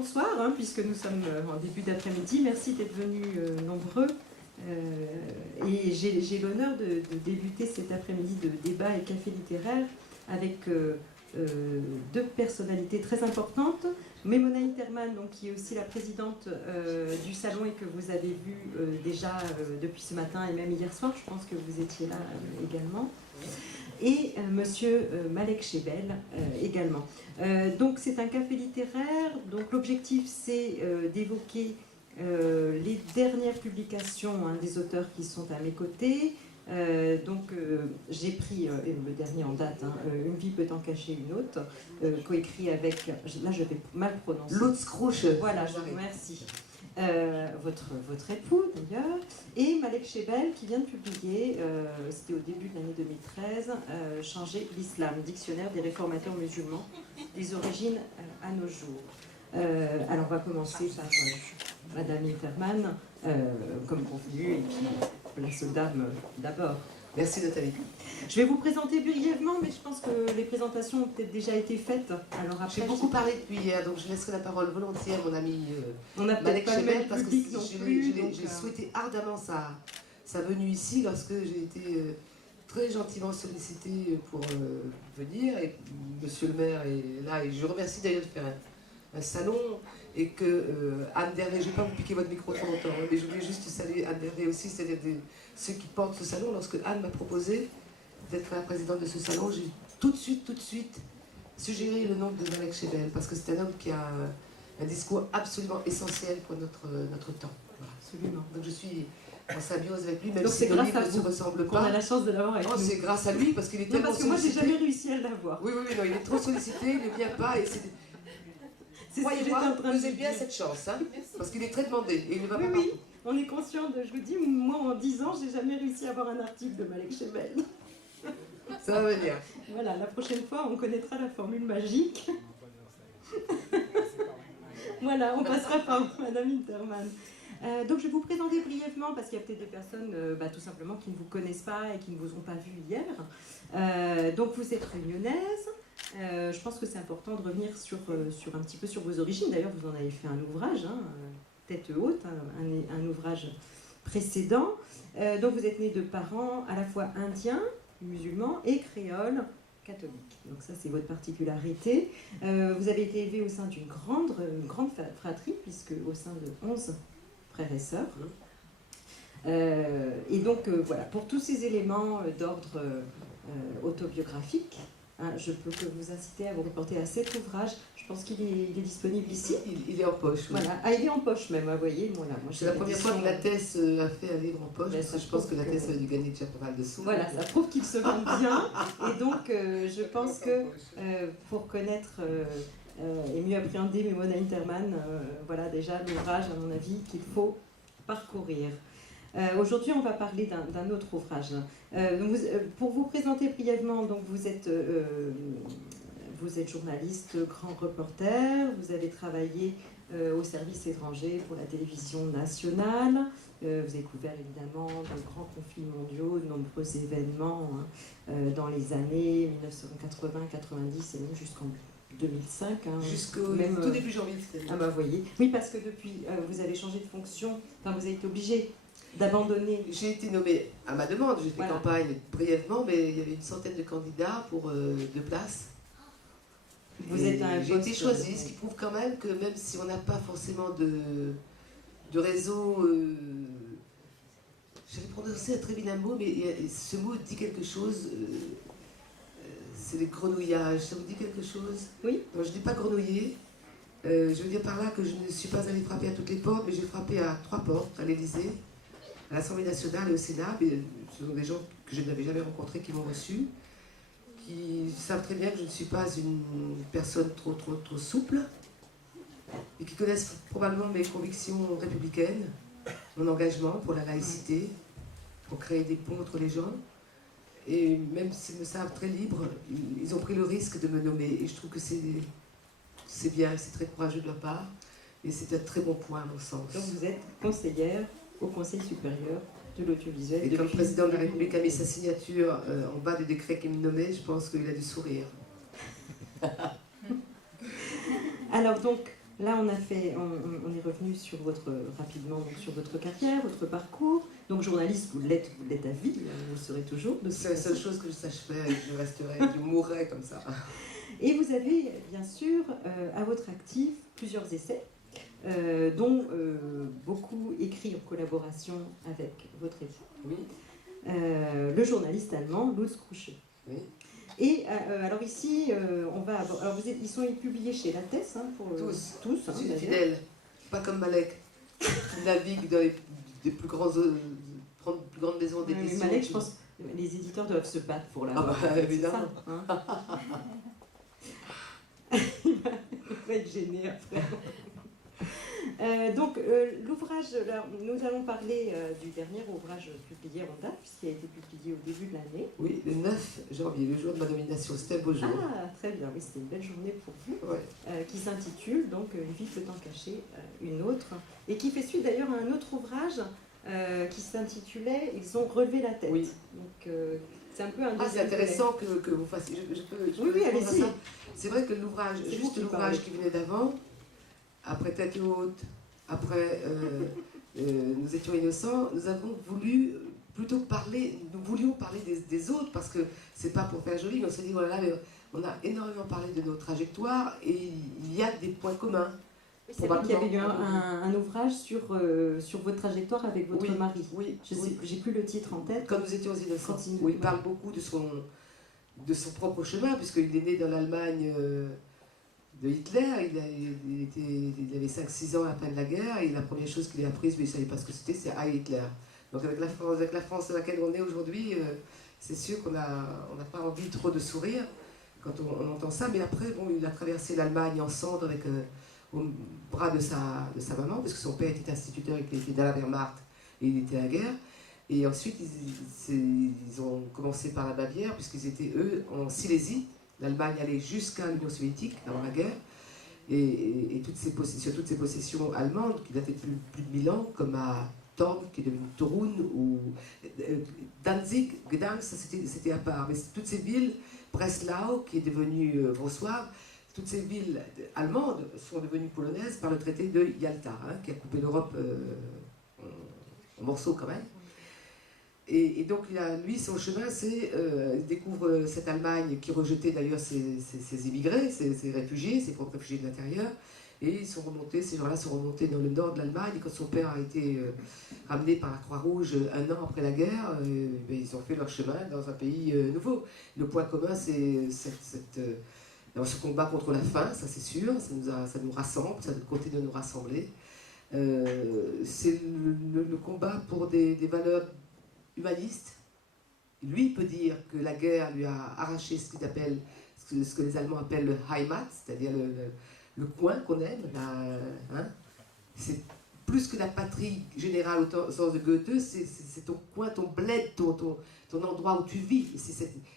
bonsoir, puisque nous sommes en début d'après-midi. Merci d'être venus nombreux. Et j'ai l'honneur de débuter cet après-midi de débat et café littéraire avec deux personnalités très importantes. Maimona Interman, donc, qui est aussi la présidente du salon et que vous avez vu déjà depuis ce matin et même hier soir, je pense que vous étiez là également. Et monsieur Malek Chebel également. Donc c'est un café littéraire, donc l'objectif c'est d'évoquer les dernières publications des auteurs qui sont à mes côtés. J'ai pris le dernier en date, Une vie peut en cacher une autre, coécrit avec, là je vais mal prononcer. Lutz Krusch. Voilà, je vous remercie. Votre époux d'ailleurs, et Malek Chebel qui vient de publier, c'était au début de l'année 2013, Changer l'islam, dictionnaire des réformateurs musulmans, des origines à nos jours. Alors on va commencer par Madame Interman, comme convenu, et puis place aux dames d'abord. Merci Nathalie. Je vais vous présenter brièvement, mais je pense que les présentations ont peut-être déjà été faites. Alors après, j'ai beaucoup parlé depuis hier, donc je laisserai la parole volontiers à mon ami Malek Chebel, parce que j'ai souhaité ardemment sa venue ici lorsque j'ai été très gentiment sollicité pour venir, et monsieur le maire est là, et je remercie d'ailleurs de faire un salon, et que Anne Dervé, je ne vais pas vous piquer votre micro trop longtemps, mais je voulais juste saluer Anne Dervé aussi, c'est-à-dire ceux qui portent ce salon. Lorsque Anne m'a proposé d'être la présidente de ce salon, j'ai tout de suite suggéré le nom de Malek Chebel, parce que c'est un homme qui a un discours absolument essentiel pour notre temps. Voilà. Absolument. Donc je suis en symbiose avec lui, même donc si nos livres ne se ressemblent pas. On a la chance de l'avoir avec nous. C'est grâce à lui, parce qu'il est tellement parce que sollicité. Moi, j'ai jamais réussi à l'avoir. Oui, non, il est trop sollicité, il ne vient pas, et c'est... Croyez-moi, vous avez bien cette chance, parce qu'il est très demandé, et il ne va pas partout. Oui, on est conscient de... Je vous dis, moi, en 10 ans, j'ai jamais réussi à avoir un article de Malek Chebel. Ça va venir. Voilà, la prochaine fois, on connaîtra la formule magique. Voilà, on passera par Madame Interman. Donc je vais vous présenter brièvement, parce qu'il y a peut-être des personnes tout simplement qui ne vous connaissent pas et qui ne vous ont pas vu hier. Donc vous êtes réunionnaise. Je pense que c'est important de revenir sur un petit peu sur vos origines. D'ailleurs, vous en avez fait un ouvrage, Tête haute, un ouvrage précédent. Donc vous êtes née de parents à la fois indiens, musulmans, et créoles, catholiques. Donc ça, c'est votre particularité. Vous avez été élevée au sein d'une grande fratrie, puisque au sein de 11 frères et sœurs. Et donc, voilà, pour tous ces éléments d'ordre autobiographique, je peux que vous inciter à vous reporter à cet ouvrage. Je pense qu'il est disponible ici. Il est en poche. Oui. Voilà. Il est en poche même, vous voyez. Moi, c'est la première fois que la thèse a fait un livre en poche, parce que je pense que la thèse a dû gagner déjà pas mal de sous. Voilà, ça prouve qu'il se vend bien. Et donc, je pense que pour connaître et mieux appréhender Maimona Interman, voilà déjà l'ouvrage, à mon avis, qu'il faut parcourir. Aujourd'hui, on va parler d'un autre ouvrage. Pour vous présenter brièvement, donc vous êtes journaliste, grand reporter, vous avez travaillé au service étranger pour la télévision nationale, vous avez couvert évidemment de grands conflits mondiaux, de nombreux événements dans les années 1980, 90 et même jusqu'en 2005. Jusqu'au tout début janvier. Vous voyez. Oui, parce que depuis, vous avez changé de fonction, enfin vous avez été obligé d'abandonner. J'ai été nommée à ma demande, j'ai fait campagne brièvement, mais il y avait une centaine de candidats pour 2 places. J'ai été choisie, ce qui prouve quand même que même si on n'a pas forcément de réseau, j'allais prononcer très bien un mot, mais ce mot dit quelque chose, c'est les grenouillages, ça vous dit quelque chose? Oui. Non, je ne dis pas grenouiller, je veux dire par là que je ne suis pas allée frapper à toutes les portes, mais j'ai frappé à 3 portes, à l'Élysée, à l'Assemblée nationale et au Sénat, mais ce sont des gens que je n'avais jamais rencontrés qui m'ont reçu, qui savent très bien que je ne suis pas une personne trop souple, et qui connaissent probablement mes convictions républicaines, mon engagement pour la laïcité, pour créer des ponts entre les gens, et même s'ils me savent très libre, ils ont pris le risque de me nommer, et je trouve que c'est bien, c'est très courageux de leur part, et c'est un très bon point à mon sens. Donc vous êtes conseillère au Conseil supérieur de l'audiovisuel. Et comme le président de la République a mis sa signature en bas du décret qui me nommait, je pense qu'il a dû sourire. Alors donc, Là, on est revenu rapidement sur votre carrière, votre parcours. Donc, journaliste, vous l'êtes à vie, vous le serez toujours. C'est la seule chose que je sache faire et je resterai, je mourrai comme ça. Et vous avez, bien sûr, à votre actif, plusieurs essais, dont beaucoup écrits en collaboration avec votre époux. Oui. Le journaliste allemand Lutz Krusche. Oui. Et alors ici, ils sont publiés chez Lattès, hein, pour tous. Hein, je suis fidèle, pas comme Malek, qui navigue dans les plus grandes maisons d'édition. Malek, je pense, les éditeurs doivent se battre pour l'avoir. Ah bah évidemment. Ça, hein. Il va être gêné après. Donc l'ouvrage, nous allons parler du dernier ouvrage publié en date, puisqu'il a été publié au début de l'année. Oui, le 9 janvier, le jour de ma nomination, c'était un beau jour. Ah, très bien, oui, c'était une belle journée pour vous, ouais. Qui s'intitule donc Une vie peut en cacher une autre, et qui fait suite d'ailleurs à un autre ouvrage qui s'intitulait Ils ont relevé la tête. Oui. Donc c'est un peu un c'est intéressant que vous fassiez. Je peux oui, allez-y. C'est vrai que l'ouvrage, juste l'ouvrage qui venait d'avant, après Tête haute, après Nous étions innocents, nous avons voulu plutôt parler, nous voulions parler des autres, parce que c'est pas pour faire joli, mais on s'est dit, voilà, on a énormément parlé de nos trajectoires et il y a des points communs. C'est vrai qu'il y avait eu un ouvrage sur votre trajectoire avec votre mari. Oui, j'ai plus le titre en tête. Quand nous étions innocents, où il parle beaucoup de son propre chemin, puisqu'il est né dans l'Allemagne de Hitler, il avait 5-6 ans à la fin de la guerre, et la première chose qu'il a apprise, mais il ne savait pas ce que c'était, c'est Heil Hitler. Donc avec la France dans laquelle on est aujourd'hui, c'est sûr qu'on n'a pas envie trop de sourire quand on entend ça, mais après, bon, il a traversé l'Allemagne en cendres avec, au bras de sa maman, parce que son père était instituteur et qu'il était dans la Wehrmacht, et il était à la guerre. Et ensuite, ils ont commencé par la Bavière, puisqu'ils étaient, eux, en Silésie. L'Allemagne allait jusqu'à l'Union soviétique avant la guerre. Et sur toutes ces possessions allemandes, qui dataient de plus de 1000 ans, comme à Thorn, qui est devenu Torun, ou Danzig, Gdansk, c'était à part. Mais toutes ces villes, Breslau, qui est devenu Wrocław, toutes ces villes allemandes sont devenues polonaises par le traité de Yalta, qui a coupé l'Europe en morceaux quand même. Et donc, lui, son chemin, c'est il découvre cette Allemagne qui rejetait d'ailleurs ses immigrés, ses réfugiés, ses propres réfugiés de l'intérieur. Et ces gens-là sont remontés dans le nord de l'Allemagne. Et quand son père a été ramené par la Croix-Rouge un an après la guerre, ils ont fait leur chemin dans un pays nouveau. Le point commun, c'est ce combat contre la faim, ça c'est sûr, ça nous rassemble, ça continue de nous rassembler. C'est le combat pour des valeurs humaniste. Lui peut dire que la guerre lui a arraché ce que les Allemands appellent le Heimat, c'est-à-dire le coin qu'on aime. C'est plus que la patrie générale au sens de Goethe, c'est ton coin, ton bled, ton endroit où tu vis.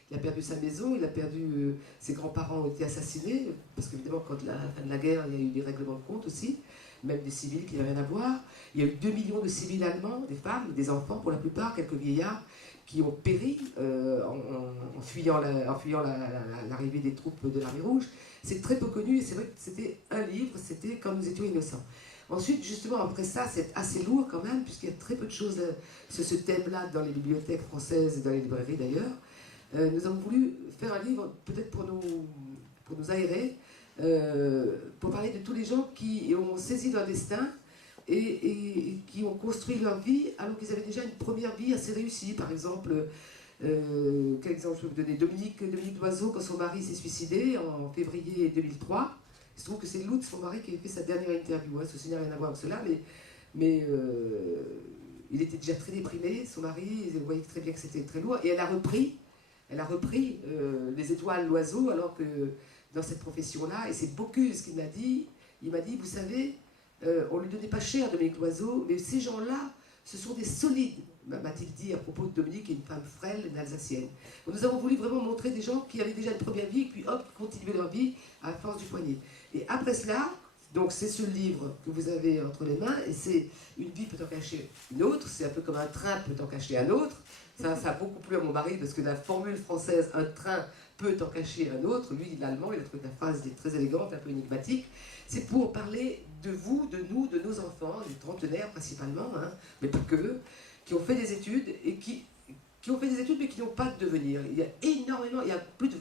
Il a perdu sa maison, il a perdu ses grands-parents ont été assassinés, parce qu'évidemment, quand la fin de la guerre, il y a eu des règlements de compte aussi, même des civils qui n'avaient rien à voir. Il y a eu 2 millions de civils allemands, des femmes, des enfants pour la plupart, quelques vieillards, qui ont péri en fuyant l'arrivée des troupes de l'Armée Rouge. C'est très peu connu, et c'est vrai que c'était un livre, c'était Quand nous étions innocents. Ensuite, justement, après ça, c'est assez lourd quand même, puisqu'il y a très peu de choses sur ce thème-là dans les bibliothèques françaises et dans les librairies d'ailleurs. Nous avons voulu faire un livre, peut-être pour nous aérer, pour parler de tous les gens qui ont saisi leur destin et qui ont construit leur vie alors qu'ils avaient déjà une première vie assez réussie. Par exemple, quel exemple je peux vous donner? Dominique Loiseau, quand son mari s'est suicidé en février 2003, il se trouve que c'est Lutz, son mari, qui a fait sa dernière interview. Ceci n'a rien à voir avec cela, mais il était déjà très déprimé, son mari, il voyait très bien que c'était très lourd, et elle a repris les étoiles Loiseau, alors que dans cette profession-là, et c'est Bocuse qui m'a dit, il m'a dit, vous savez, on ne lui donnait pas cher Dominique Loiseau, mais ces gens-là, ce sont des solides, m'a-t-il dit à propos de Dominique, qui est une femme frêle, une Alsacienne. Donc nous avons voulu vraiment montrer des gens qui avaient déjà une première vie, et puis hop, continuer leur vie à la force du poignet. Et après cela, donc c'est ce livre que vous avez entre les mains, et c'est Une vie peut en cacher une autre, c'est un peu comme un train peut en cacher un autre. Ça a beaucoup plu à mon mari, parce que la formule française, un train peut en cacher un autre. Lui, l'allemand, il a trouvé la phrase très élégante, un peu énigmatique. C'est pour parler de vous, de nous, de nos enfants, des trentenaires principalement, hein, mais pas que, qui ont fait des études et qui ont fait des études mais qui n'ont pas de devenir. Il y a énormément, il y a plus de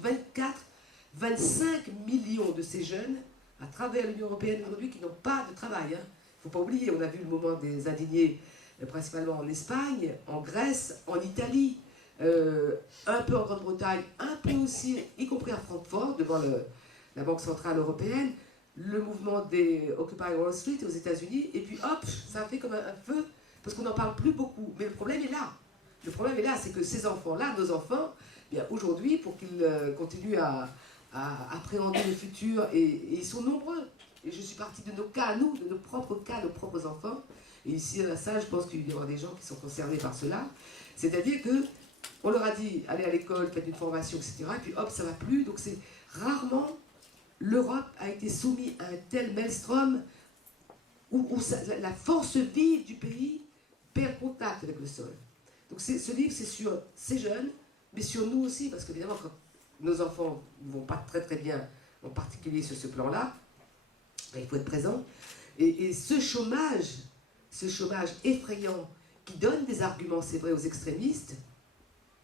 25 millions de ces jeunes à travers l'Union européenne aujourd'hui qui n'ont pas de travail. Il ne faut pas oublier, on a vu le moment des indignés principalement en Espagne, en Grèce, en Italie, un peu en Grande-Bretagne, un peu aussi, y compris à Francfort, devant la Banque Centrale Européenne, le mouvement des Occupy Wall Street aux États-Unis, et puis hop, ça a fait comme un feu, parce qu'on n'en parle plus beaucoup. Mais le problème est là. Le problème est là, c'est que ces enfants-là, nos enfants, bien aujourd'hui, pour qu'ils continuent à appréhender le futur, et ils sont nombreux. Et je suis partie de nos cas, nous, de nos propres enfants. Et ici, à la salle, je pense qu'il y aura des gens qui sont concernés par cela. C'est-à-dire que on leur a dit, allez à l'école, faites une formation, etc. Et puis hop, ça ne va plus. Donc c'est rarement, l'Europe a été soumise à un tel maelstrom où la force vive du pays perd contact avec le sol. Donc ce livre, c'est sur ces jeunes, mais sur nous aussi, parce qu'évidemment, quand nos enfants ne vont pas très très bien, en particulier sur ce plan-là, ben, il faut être présent. Et ce chômage effrayant qui donne des arguments, c'est vrai, aux extrémistes,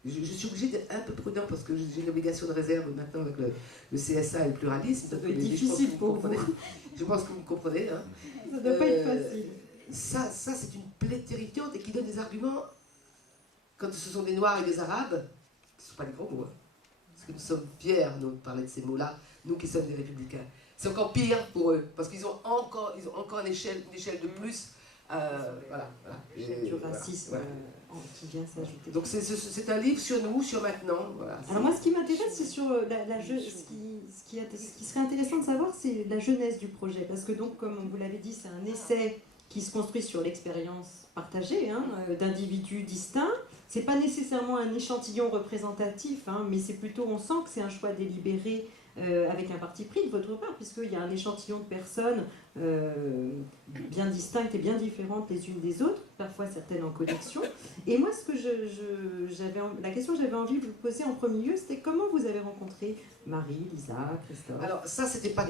je suis obligée d'être un peu prudent parce que j'ai une obligation de réserve maintenant avec le CSA et le pluralisme. Ça doit être difficile pour vous. Je pense que vous me comprenez. Hein. Ça ne doit pas être facile. Ça c'est une plaie terrifiante et qui donne des arguments quand ce sont des Noirs et des Arabes, ce ne sont pas des gros mots. Hein. Parce que nous sommes fiers, nous, de parler de ces mots-là, nous qui sommes des républicains. C'est encore pire pour eux, parce qu'ils ont encore une échelle de plus. Voilà. Du racisme qui vient s'ajouter. Donc c'est un livre sur nous, sur maintenant. Voilà, alors moi, ce qui m'intéresse, c'est sur ce qui serait intéressant de savoir, c'est la jeunesse du projet. Parce que donc, comme vous l'avez dit, c'est un essai qui se construit sur l'expérience partagée d'individus distincts. C'est pas nécessairement un échantillon représentatif, mais c'est plutôt, on sent que c'est un choix délibéré avec un parti pris de votre part, puisqu'il y a un échantillon de personnes bien distinctes et bien différentes les unes des autres, parfois certaines en connexion. Et moi, la question que j'avais envie de vous poser en premier lieu, c'était comment vous avez rencontré Marie, Lisa, Christophe? Alors ça, c'était pas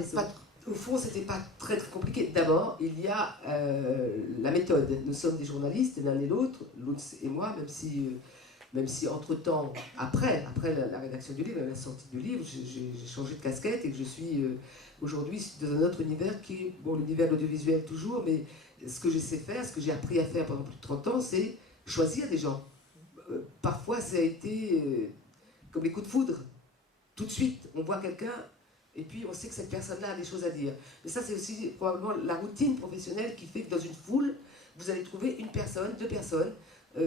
au fond, c'était pas très très compliqué. D'abord, il y a la méthode. Nous sommes des journalistes, l'un et l'autre, Lutz et moi, même si entre-temps, après la rédaction du livre, la sortie du livre, j'ai changé de casquette et que je suis aujourd'hui dans un autre univers qui est, l'univers de l'audiovisuel toujours, mais ce que je sais faire, ce que j'ai appris à faire pendant plus de 30 ans, c'est choisir des gens. Parfois, ça a été comme les coups de foudre. Tout de suite, on voit quelqu'un et puis on sait que cette personne-là a des choses à dire. Mais ça, c'est aussi probablement la routine professionnelle qui fait que dans une foule, vous allez trouver une personne, deux personnes,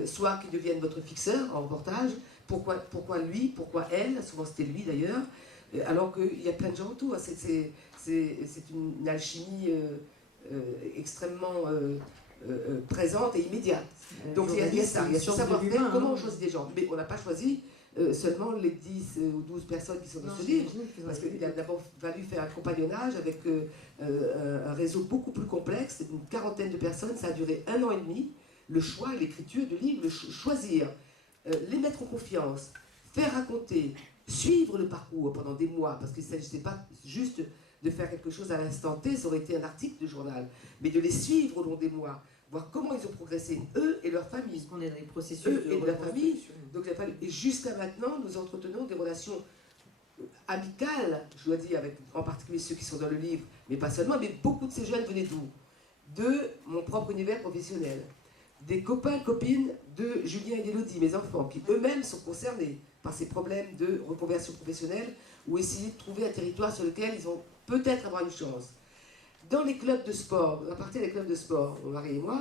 soit qui deviennent votre fixeur en reportage, pourquoi lui, pourquoi elle, souvent c'était lui d'ailleurs, alors qu'il y a plein de gens autour. C'est une alchimie extrêmement présente et immédiate. Donc il y a ça, il y a ce savoir-faire, comment on choisit des gens. Mais on n'a pas choisi seulement les 10 ou 12 personnes qui sont dans ce livre, parce qu'il a d'abord fallu faire un compagnonnage avec un réseau beaucoup plus complexe, une quarantaine de personnes, ça a duré 1 an et demi. Le choix et l'écriture du livre, choisir, les mettre en confiance, faire raconter, suivre le parcours pendant des mois, parce qu'il ne s'agissait pas juste de faire quelque chose à l'instant T, ça aurait été un article de journal, mais de les suivre au long des mois, voir comment ils ont progressé, eux et leur famille. Parce qu'on est dans les processus eux et la famille. Donc, et jusqu'à maintenant, nous entretenons des relations amicales, je dois dire, avec en particulier ceux qui sont dans le livre, mais pas seulement, mais beaucoup de ces jeunes venaient d'où? De mon propre univers professionnel. Des copains, copines de Julien et d'Élodie, mes enfants, qui eux-mêmes sont concernés par ces problèmes de reconversion professionnelle ou essayer de trouver un territoire sur lequel ils vont peut-être avoir une chance. Dans les clubs de sport, à partir des clubs de sport, mon mari et moi,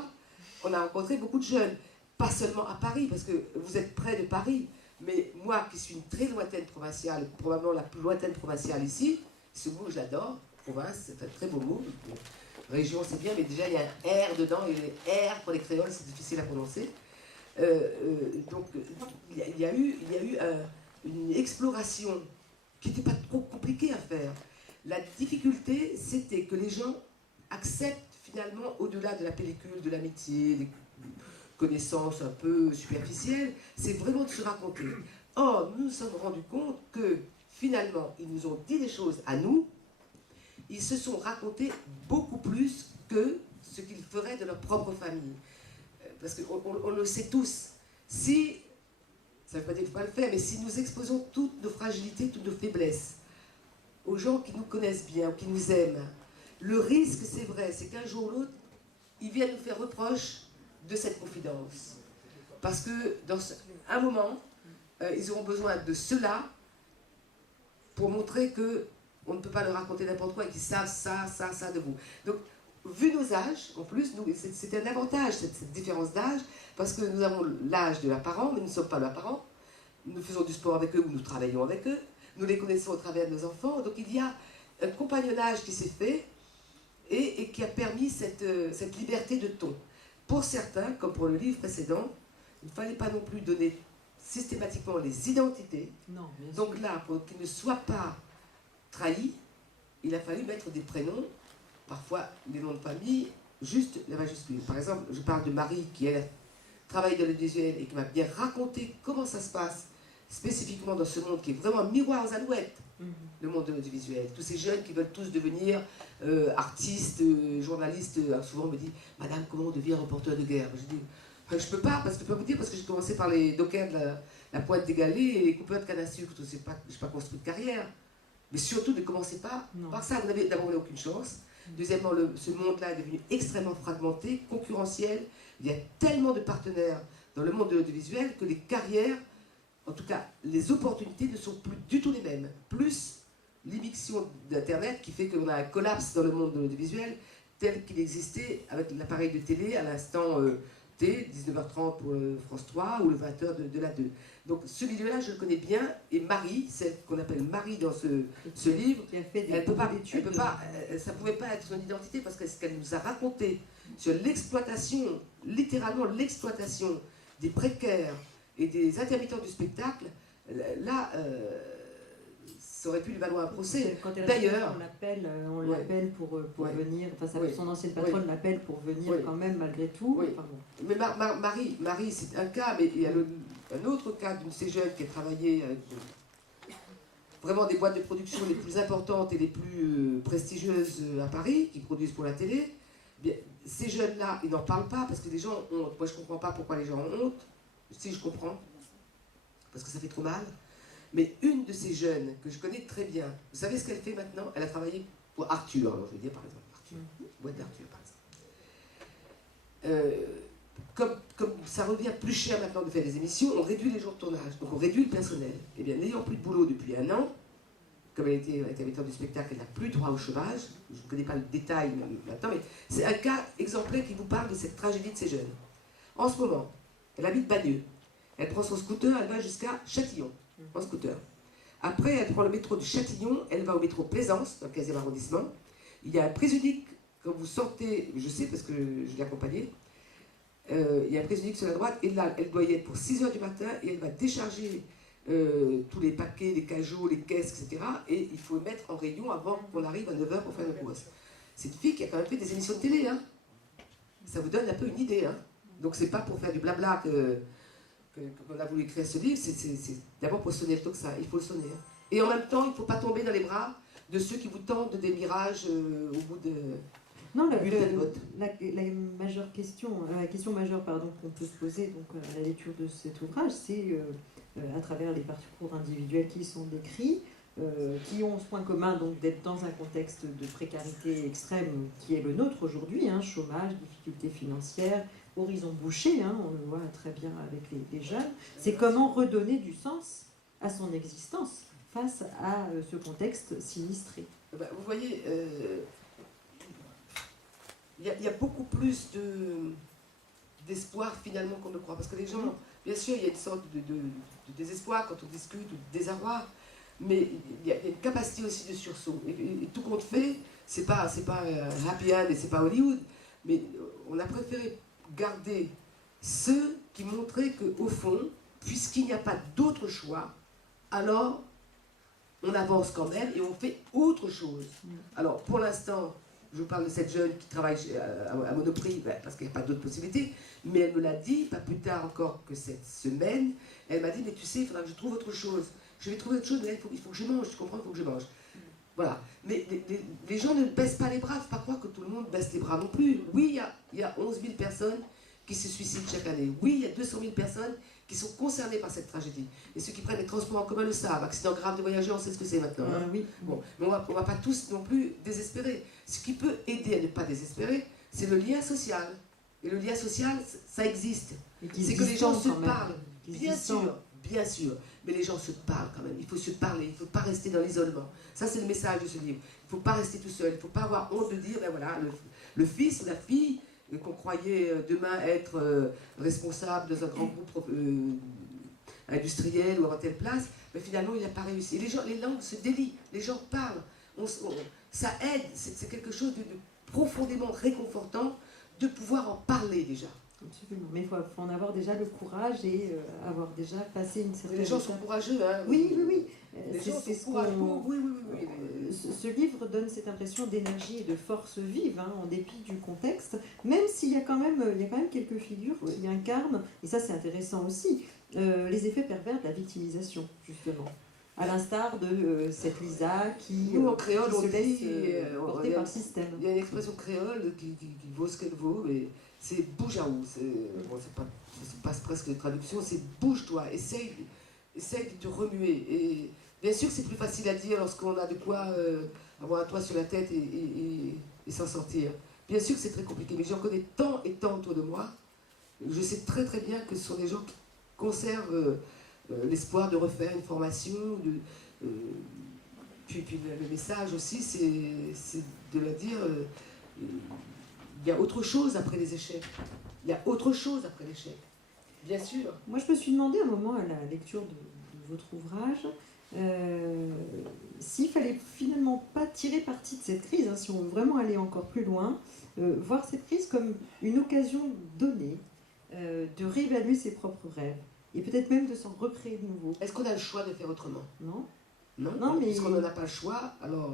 on a rencontré beaucoup de jeunes, pas seulement à Paris, parce que vous êtes près de Paris, mais moi qui suis une très lointaine provinciale, probablement la plus lointaine provinciale ici, ce mot je l'adore, province, c'est un très beau mot. Région, c'est bien, mais déjà, il y a un R dedans, et les R pour les créoles, c'est difficile à prononcer. Donc, il y a eu une exploration qui n'était pas trop compliquée à faire. La difficulté, c'était que les gens acceptent finalement, au-delà de la pellicule, de l'amitié, des connaissances un peu superficielles, c'est vraiment de se raconter. Or, nous nous sommes rendus compte que finalement, ils nous ont dit des choses à nous, ils se sont racontés beaucoup plus que ce qu'ils feraient de leur propre famille. Parce qu'on le sait tous, si, ça ne veut pas dire qu'il ne faut pas le faire, mais si nous exposons toutes nos fragilités, toutes nos faiblesses aux gens qui nous connaissent bien, ou qui nous aiment, le risque, c'est vrai, c'est qu'un jour ou l'autre, ils viennent nous faire reproche de cette confidence. Parce que dans un moment, ils auront besoin de cela pour montrer qu'on ne peut pas leur raconter n'importe quoi et qu'ils savent ça de vous. Donc, vu nos âges, en plus, c'est un avantage, cette différence d'âge, parce que nous avons l'âge de leurs parents, mais nous ne sommes pas leurs parents. Nous faisons du sport avec eux ou nous travaillons avec eux. Nous les connaissons au travers de nos enfants. Donc, il y a un compagnonnage qui s'est fait et qui a permis cette liberté de ton. Pour certains, comme pour le livre précédent, il ne fallait pas non plus donner systématiquement les identités. Non, bien Donc sûr. là, pour qu'ils ne soient pas trahis, il a fallu mettre des prénoms, parfois des noms de famille, juste la majuscule. Par exemple, je parle de Marie, qui elle travaille dans le visuel et qui m'a bien raconté comment ça se passe spécifiquement dans ce monde qui est vraiment un miroir aux alouettes, le monde de l'audiovisuel. Tous ces jeunes qui veulent tous devenir artistes, journalistes, souvent on me dit « Madame, comment on devient reporter de guerre ?» Je dis « Je peux pas, parce que je peux vous dire, parce que j'ai commencé par les dockers de la Pointe des Galets et les coupeurs de canne à sucre, je n'ai pas construit de carrière. Mais surtout, ne commencez pas par ça, vous n'avez d'abord aucune chance. Deuxièmement, ce monde-là est devenu extrêmement fragmenté, concurrentiel. Il y a tellement de partenaires dans le monde de l'audiovisuel que les carrières, en tout cas, les opportunités ne sont plus du tout les mêmes. Plus l'immixtion d'Internet qui fait qu'on a un collapse dans le monde de l'audiovisuel tel qu'il existait avec l'appareil de télé à l'instant T, 19h30 pour France 3 ou le 20h de la 2. Donc ce milieu-là, je le connais bien, et Marie, celle qu'on appelle Marie dans ce livre, elle peut pas, ça ne pouvait pas être son identité parce que ce qu'elle nous a raconté sur l'exploitation, littéralement l'exploitation des précaires et des intermittents du spectacle, là, ça aurait pu lui valoir un procès. D'ailleurs, on l'appelle pour venir, enfin son ancienne patronne l'appelle pour venir quand même malgré tout. Oui. Enfin, bon. Mais Marie, c'est un cas, mais il y a un autre cas d'une de ces jeunes qui a travaillé avec vraiment des boîtes de production les plus importantes et les plus prestigieuses à Paris, qui produisent pour la télé. Bien, ces jeunes-là, ils n'en parlent pas parce que les gens ont honte. Moi, je ne comprends pas pourquoi les gens ont honte. Si, je comprends, parce que ça fait trop mal. Mais une de ces jeunes que je connais très bien, vous savez ce qu'elle fait maintenant? Elle a travaillé pour Arthur, alors je vais dire par exemple Arthur, boîte d'Arthur par exemple. Comme ça revient plus cher maintenant de faire des émissions, on réduit les jours de tournage, donc on réduit le personnel. Et bien, n'ayant plus de boulot depuis un an, comme elle était intermittente du spectacle, elle n'a plus droit au chômage. Je ne connais pas le détail maintenant, mais c'est un cas exemplaire qui vous parle de cette tragédie de ces jeunes. En ce moment, elle habite Bagneux. Elle prend son scooter, elle va jusqu'à Châtillon, en scooter. Après, elle prend le métro de Châtillon, elle va au métro Plaisance, dans le 15e arrondissement. Il y a un prise unique, quand vous sortez, je sais parce que je l'ai accompagnée, il y a un prise unique sur la droite, et là, elle doit y être pour 6h du matin, et elle va décharger tous les paquets, les cajots, les caisses, etc. Et il faut mettre en rayon avant qu'on arrive à 9h pour faire nos courses. C'est une fille qui a quand même fait des émissions de télé, hein. Ça vous donne un peu une idée, hein. Donc c'est pas pour faire du blabla qu'on a voulu écrire ce livre, c'est d'abord pour sonner le tocsin, il faut le sonner. Hein. Et en même temps, il ne faut pas tomber dans les bras de ceux qui vous tentent des mirages au bout de... Non, la majeure question, la question majeure qu'on peut se poser donc, à la lecture de cet ouvrage, c'est à travers les parcours individuels qui sont décrits, qui ont ce point commun donc d'être dans un contexte de précarité extrême qui est le nôtre aujourd'hui, hein, chômage, difficultés financières, horizon bouché, hein, on le voit très bien avec les jeunes. C'est comment redonner du sens à son existence face à ce contexte sinistré. Vous voyez, il y a beaucoup plus d'espoir finalement qu'on ne croit. Parce que les gens, bien sûr, il y a une sorte de désespoir quand on discute, ou de désarroi, mais il y a une capacité aussi de sursaut. Et tout compte fait, c'est pas Happy End et c'est pas Hollywood, mais on a préféré garder ceux qui montraient qu'au fond, puisqu'il n'y a pas d'autre choix, alors on avance quand même et on fait autre chose. Alors pour l'instant, je vous parle de cette jeune qui travaille à Monoprix, parce qu'il n'y a pas d'autre possibilité, mais elle me l'a dit, pas plus tard encore que cette semaine, elle m'a dit, mais tu sais, il faudra que je trouve autre chose. je vais trouver autre chose, mais il faut que je mange, tu comprends, il faut que je mange. Voilà. Mais les gens ne baissent pas les bras, il ne faut pas croire que tout le monde baisse les bras non plus. Oui, il y a 11 000 personnes qui se suicident chaque année. Oui, il y a 200 000 personnes qui sont concernées par cette tragédie. Et ceux qui prennent les transports en commun le savent. Accident grave de voyageurs, on sait ce que c'est maintenant. Hein. Oui. Bon, mais on va pas tous non plus désespérer. Ce qui peut aider à ne pas désespérer, c'est le lien social. Et le lien social, ça existe. C'est que les gens se parlent. Bien sûr. Mais les gens se parlent quand même. Il faut se parler. Il ne faut pas rester dans l'isolement. Ça, c'est le message de ce livre. Il ne faut pas rester tout seul. Il ne faut pas avoir honte de dire, ben voilà, le fils ou la fille qu'on croyait demain être responsable dans un grand groupe industriel ou à telle place, mais finalement, il n'a pas réussi. Et les langues se délient. Les gens parlent. Ça aide. C'est quelque chose de profondément réconfortant de pouvoir en parler déjà. Absolument, mais il faut en avoir déjà le courage et avoir déjà passé une certaine... Les gens sont courageux, hein. Oui. C'est ce courageux. Oui. Ce livre donne cette impression d'énergie et de force vive, hein, en dépit du contexte, même s'il y a quand même quelques figures qui incarnent, et ça c'est intéressant aussi, les effets pervers de la victimisation, justement. À l'instar de cette Lisa qui, nous, en créole, se laisse porter par le système. Il y a une expression créole qui vaut ce qu'elle vaut, mais c'est bouge-à-ou. Ça passe presque de traduction, c'est bouge-toi, essaye de te remuer. Et bien sûr, c'est plus facile à dire lorsqu'on a de quoi avoir un toit sur la tête et s'en sortir. Bien sûr que c'est très compliqué, mais j'en connais tant et tant autour de moi. Je sais très très bien que ce sont des gens qui conservent l'espoir de refaire une formation. Puis le message aussi, c'est de leur dire il y a autre chose après les échecs. Il y a autre chose après l'échec. Bien sûr. Moi, je me suis demandé à un moment, à la lecture de votre ouvrage, s'il fallait finalement pas tirer parti de cette crise, hein, si on veut vraiment aller encore plus loin, voir cette crise comme une occasion donnée de réévaluer ses propres rêves et peut-être même de s'en recréer de nouveau. Est-ce qu'on a le choix de faire autrement? Non. Non, mais puisqu'on n'en a pas le choix, alors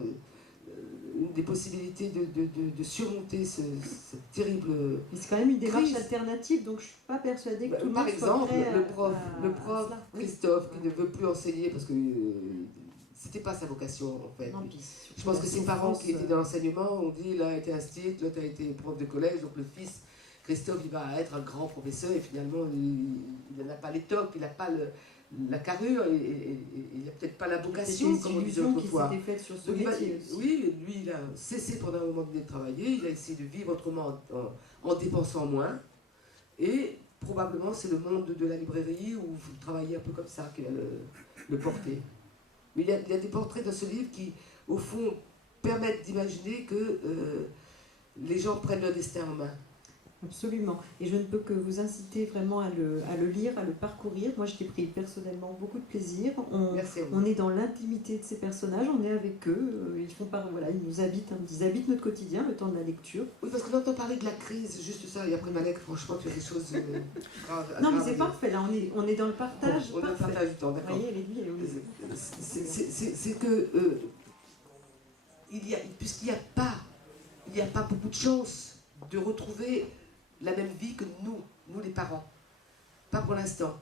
une des possibilités de surmonter cette terrible mais c'est quand même une démarche alternative, donc je ne suis pas persuadée que tout le monde par exemple, soit le prof Christophe, qui ne veut plus enseigner parce que c'était pas sa vocation en fait. Non, je pense que ses parents qui étaient dans l'enseignement ont dit, l'un a été institut, l'autre a été prof de collège, donc le fils Christophe, il va être un grand professeur et finalement il n'a pas l'étoffe, il n'a pas la carrure et il n'a peut-être pas la vocation, comme on disait autrefois. Oui, lui, il a cessé pendant un moment donné de travailler, il a essayé de vivre autrement en dépensant moins. Et probablement, c'est le monde de la librairie où vous travaillez un peu comme ça qui va le porter. Mais il y a des portraits dans ce livre qui, au fond, permettent d'imaginer que les gens prennent leur destin en main. Absolument. Et je ne peux que vous inciter vraiment à le lire, à le parcourir. Moi, je l'ai pris personnellement beaucoup de plaisir. On est dans l'intimité de ces personnages, on est avec eux. Ils nous habitent, ils habitent notre quotidien, le temps de la lecture. Oui, parce qu'on entend parler de la crise, juste ça. Et après, Malek, franchement, tu as des choses graves. Non, mais c'est parfait. Là, on est dans le partage. On est dans le partage du temps, d'accord. Vous voyez, c'est que puisqu'il n'y a pas beaucoup de chance de retrouver la même vie que nous les parents. Pas pour l'instant.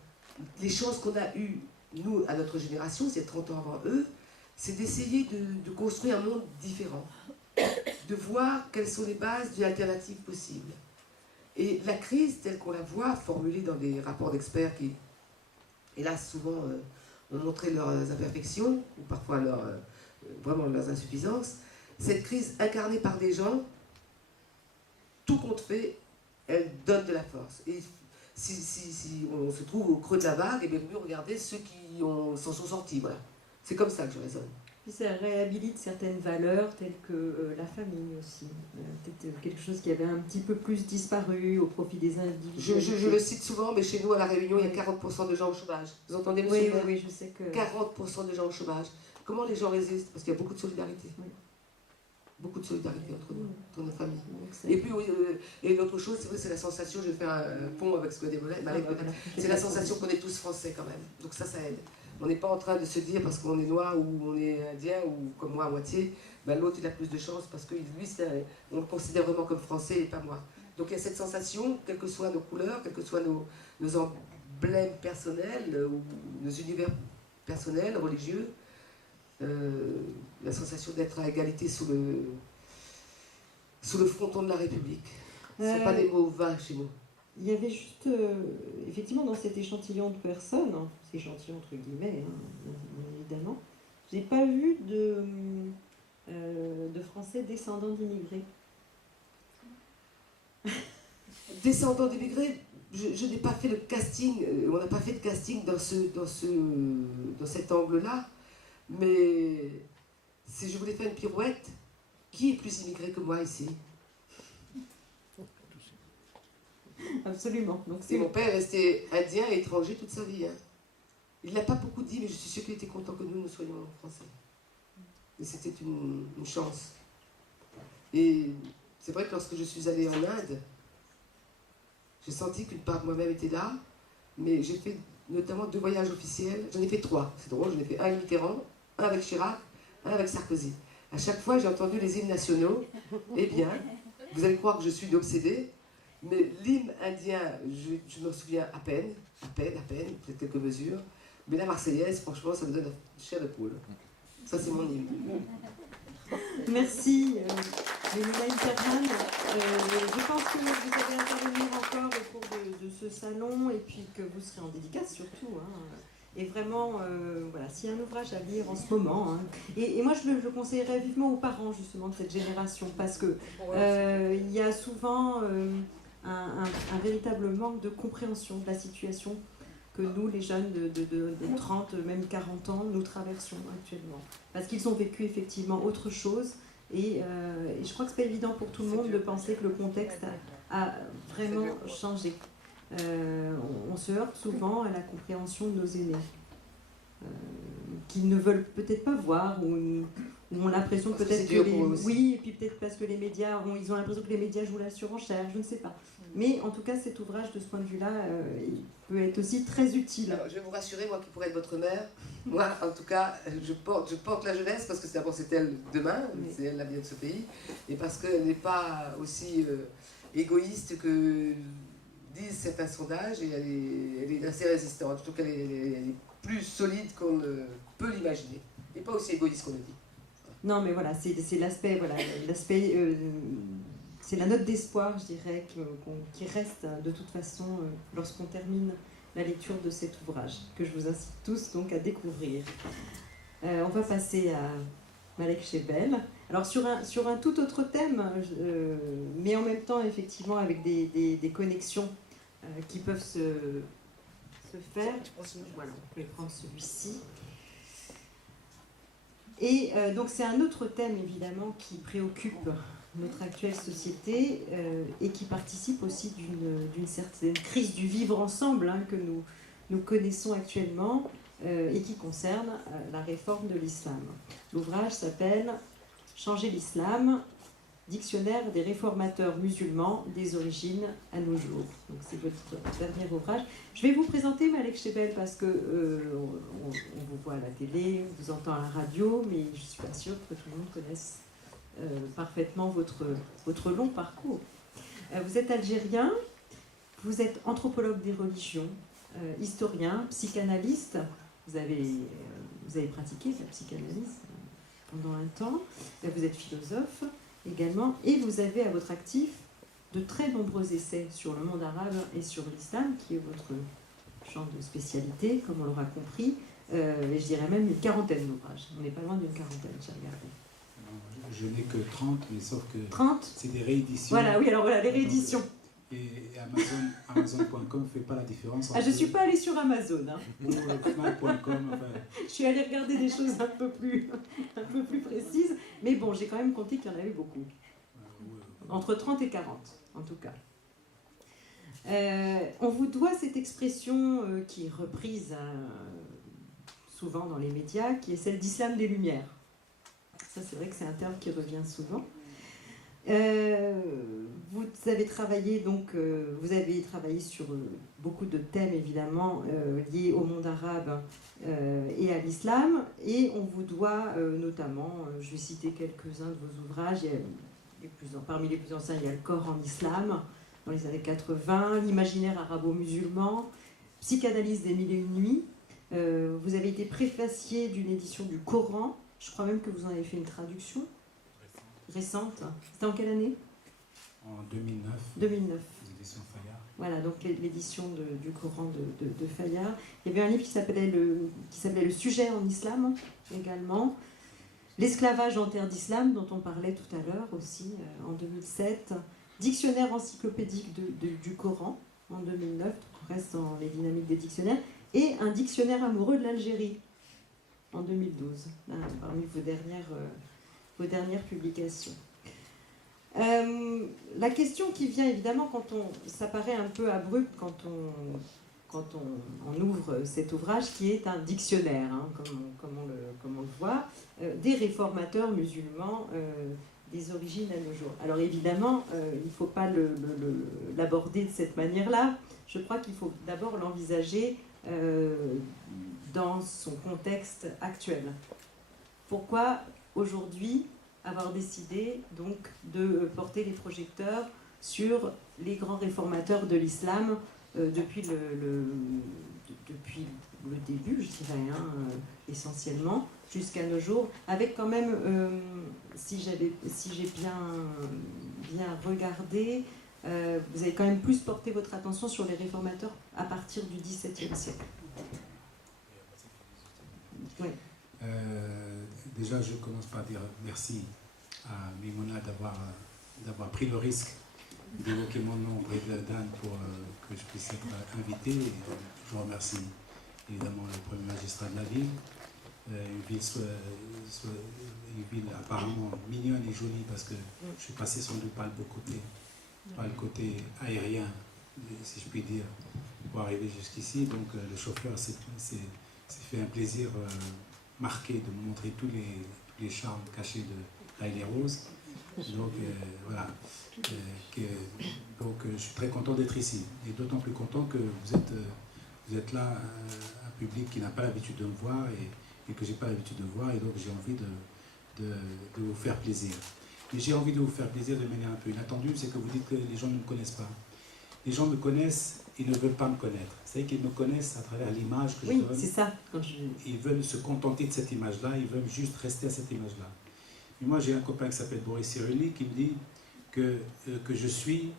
Les chances qu'on a eues, nous, à notre génération, c'est 30 ans avant eux, c'est d'essayer de construire un monde différent. De voir quelles sont les bases d'une alternative possible. Et la crise, telle qu'on la voit, formulée dans des rapports d'experts qui, hélas, souvent ont montré leurs imperfections, ou parfois vraiment leurs insuffisances, cette crise incarnée par des gens, tout compte fait, elle donne de la force. Et si on se trouve au creux de la vague, et bien mieux regarder ceux qui s'en sont sortis. Voilà. C'est comme ça que je raisonne. Puis ça réhabilite certaines valeurs telles que la famille aussi. Peut-être quelque chose qui avait un petit peu plus disparu au profit des individus. Je le cite souvent, mais chez nous à La Réunion, il y a 40% de gens au chômage. Vous entendez, monsieur? Oui, je sais que... 40% de gens au chômage. Comment les gens résistent? Parce qu'il y a beaucoup de solidarité. Oui. Beaucoup de solidarité entre nous, entre nos familles. Et puis, et l'autre chose, c'est vrai, c'est la sensation, je vais faire un pont avec ce que dit Malek, c'est la sensation qu'on est tous français quand même. Donc ça aide. On n'est pas en train de se dire parce qu'on est noir ou on est indien ou comme moi à moitié, ben l'autre il a plus de chance parce que lui, on le considère vraiment comme français et pas moi. Donc il y a cette sensation, quelles que soient nos couleurs, quels que soient nos emblèmes personnels ou nos univers personnel, religieux, la sensation d'être à égalité sous le fronton de la République. Ce ne sont pas des mots vains chez nous. Il y avait juste, effectivement, dans cet échantillon de personnes, hein, cet échantillon entre guillemets, hein, bien évidemment, j'ai pas vu de Français descendants d'immigrés. Descendants d'immigrés, je n'ai pas fait le casting, on n'a pas fait de casting dans cet angle-là, mais si je voulais faire une pirouette, qui est plus immigré que moi ici? Absolument. Donc, et mon père est resté indien et étranger toute sa vie. Hein. Il ne l'a pas beaucoup dit, mais je suis sûre qu'il était content que nous soyons français. Et c'était une chance. Et c'est vrai que lorsque je suis allée en Inde, j'ai senti qu'une part de moi-même était là, mais j'ai fait notamment 2 voyages officiels. J'en ai fait 3, c'est drôle, j'en ai fait un avec Mitterrand, un avec Chirac, un avec Sarkozy. À chaque fois, j'ai entendu les hymnes nationaux. Eh bien, vous allez croire que je suis une obsédée, mais l'hymne indien, je m'en souviens à peine, peut-être quelques mesures. Mais la Marseillaise, franchement, ça me donne une chair de poule. Ça, c'est mon hymne. Merci, Léna Interman. Je pense que vous allez intervenir encore au cours de ce salon et puis que vous serez en dédicace surtout. Hein. Et vraiment, voilà, s'il y a un ouvrage à lire en ce moment, hein, et moi je le conseillerais vivement aux parents justement de cette génération parce que il y a souvent un véritable manque de compréhension de la situation que nous, les jeunes de 30, même 40 ans, nous traversons actuellement. Parce qu'ils ont vécu effectivement autre chose et je crois que c'est pas évident pour tout le monde de penser que le contexte a vraiment changé. On se heurte souvent à la compréhension de nos aînés, qu'ils ne veulent peut-être pas voir, ou ont l'impression peut-être que oui, et puis peut-être parce que les médias, ils ont l'impression que les médias jouent la surenchère, je ne sais pas. Mais en tout cas, cet ouvrage, de ce point de vue-là, il peut être aussi très utile. Alors, je vais vous rassurer, moi qui pourrais être votre mère, moi, en tout cas, je porte la jeunesse parce que d'abord c'est elle demain, oui. C'est elle l'avenir de ce pays, et parce qu'elle n'est pas aussi égoïste que disent certains sondages, et elle est assez résistante. Je trouve qu'elle est plus solide qu'on ne peut l'imaginer, et pas aussi égoïste qu'on le dit. Non, mais voilà, c'est l'aspect, c'est la note d'espoir, je dirais, qui reste de toute façon lorsqu'on termine la lecture de cet ouvrage, que je vous incite tous donc à découvrir. On va passer à Malek Chebel. Alors sur un tout autre thème, mais en même temps effectivement avec des connexions qui peuvent se faire. Voilà, je vais prendre celui-ci. Et donc c'est un autre thème évidemment qui préoccupe notre actuelle société et qui participe aussi d'une certaine crise du vivre ensemble hein, que nous connaissons actuellement et qui concerne la réforme de l'islam. L'ouvrage s'appelle « Changer l'islam, dictionnaire des réformateurs musulmans des origines à nos jours ». Donc c'est votre dernier ouvrage. Je vais vous présenter Malek Chebel parce que on vous voit à la télé, on vous entend à la radio, mais je ne suis pas sûre que tout le monde connaisse parfaitement votre long parcours. Vous êtes algérien, vous êtes anthropologue des religions, historien, psychanalyste, vous avez pratiqué la psychanalyse pendant un temps, vous êtes philosophe également, et vous avez à votre actif de très nombreux essais sur le monde arabe et sur l'islam, qui est votre champ de spécialité, comme on l'aura compris, et je dirais même une quarantaine d'ouvrages. On n'est pas loin d'une quarantaine, j'ai regardé. Je n'ai que 30, mais sauf que 30 c'est des rééditions. Voilà, oui, alors voilà, les rééditions. Et Amazon.com ne fait pas la différence entre... Ah, je ne suis pas allée sur Amazon. Hein. Ou Fnac.com, enfin... Je suis allée regarder des choses un peu plus précises, mais bon, j'ai quand même compté qu'il y en avait beaucoup. Entre 30 et 40, en tout cas. On vous doit cette expression qui est reprise souvent dans les médias, qui est celle d'islam des Lumières. Ça, c'est vrai que c'est un terme qui revient souvent. Vous avez travaillé sur beaucoup de thèmes évidemment liés au monde arabe et à l'islam, et on vous doit notamment, je vais citer quelques-uns de vos ouvrages. Parmi les plus anciens, il y a le corps en islam dans les années 80, l'imaginaire arabo-musulman, psychanalyse des mille et une nuits, Vous avez été préfacier d'une édition du Coran. Je crois même que vous en avez fait une traduction récente. C'était en quelle année? En 2009. 2009. L'édition Fayard. Voilà, donc l'édition du Coran de Fayard. Il y avait un livre qui s'appelait le sujet en islam également. L'esclavage en terre d'islam, dont on parlait tout à l'heure aussi, en 2007. Dictionnaire encyclopédique du Coran, en 2009. Donc on reste dans les dynamiques des dictionnaires. Et un dictionnaire amoureux de l'Algérie, en 2012, parmi vos dernières publications. La question qui vient évidemment ça paraît un peu abrupt quand on ouvre cet ouvrage qui est un dictionnaire, hein, comme on le voit, des réformateurs musulmans des origines à nos jours. Alors évidemment, il ne faut pas l'aborder de cette manière-là. Je crois qu'il faut d'abord l'envisager dans son contexte actuel. Pourquoi aujourd'hui avoir décidé donc de porter les projecteurs sur les grands réformateurs de l'islam depuis le début, je dirais, hein, essentiellement, jusqu'à nos jours, avec quand même, si j'ai bien regardé, vous avez quand même plus porté votre attention sur les réformateurs à partir du XVIIe siècle. Oui. Déjà, je commence par dire merci à Mimouna d'avoir pris le risque d'évoquer mon nom auprès d'Anne pour que je puisse être invité. Je remercie évidemment le premier magistrat de la ville, une ville apparemment mignonne et jolie parce que je suis passé sans doute par le côté aérien, si je puis dire, pour arriver jusqu'ici. Donc le chauffeur s'est fait un plaisir marqué de me montrer tous les charmes cachés de Haile Rose. Donc voilà. Donc je suis très content d'être ici. Et d'autant plus content que vous êtes là, un public qui n'a pas l'habitude de me voir et que je n'ai pas l'habitude de voir. Et donc j'ai envie de vous faire plaisir. Et j'ai envie de vous faire plaisir de manière un peu inattendue, c'est que vous dites que les gens ne me connaissent pas. Les gens me connaissent, ils ne veulent pas me connaître. C'est-à-dire qu'ils me connaissent à travers l'image que je donne. Oui, c'est ça. Ils veulent se contenter de cette image-là, ils veulent juste rester à cette image-là. Et moi, j'ai un copain qui s'appelle Boris Cyrulnik qui me dit que je suis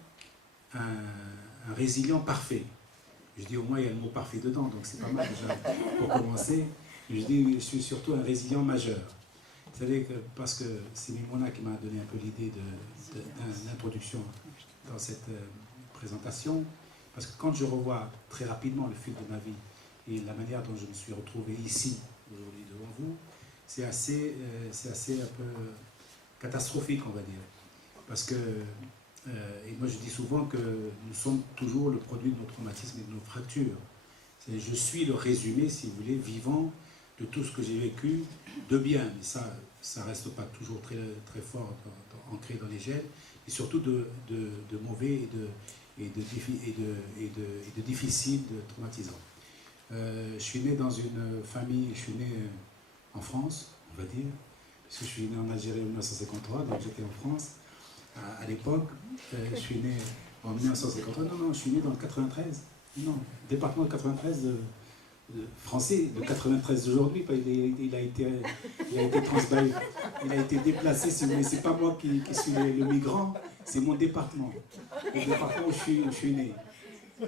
un résilient parfait. Je dis au moins, il y a le mot parfait dedans, donc c'est pas mal déjà pour commencer. Je dis, je suis surtout un résilient majeur. C'est-à-dire que, parce que c'est Mimouna qui m'a donné un peu l'idée d'introduction dans cette présentation, parce que quand je revois très rapidement le fil de ma vie et la manière dont je me suis retrouvé ici, aujourd'hui devant vous, c'est assez un peu catastrophique, on va dire. Parce que, et moi je dis souvent que nous sommes toujours le produit de nos traumatismes et de nos fractures. Je suis le résumé, si vous voulez, vivant de tout ce que j'ai vécu, de bien, mais ça reste pas toujours très, très fort ancré dans les gènes, et surtout de mauvais et de difficile, de traumatisant. Je suis né dans une famille, je suis né en France, on va dire, parce que je suis né en Algérie en 1953, donc j'étais en France à l'époque. Je suis né en 1953, non, je suis né dans le 93, non, département de 93 français, le 93 d'aujourd'hui, il a été transbahé, il a été déplacé, si vous voulez, c'est pas moi qui suis le migrant, c'est mon département, le département où je suis né.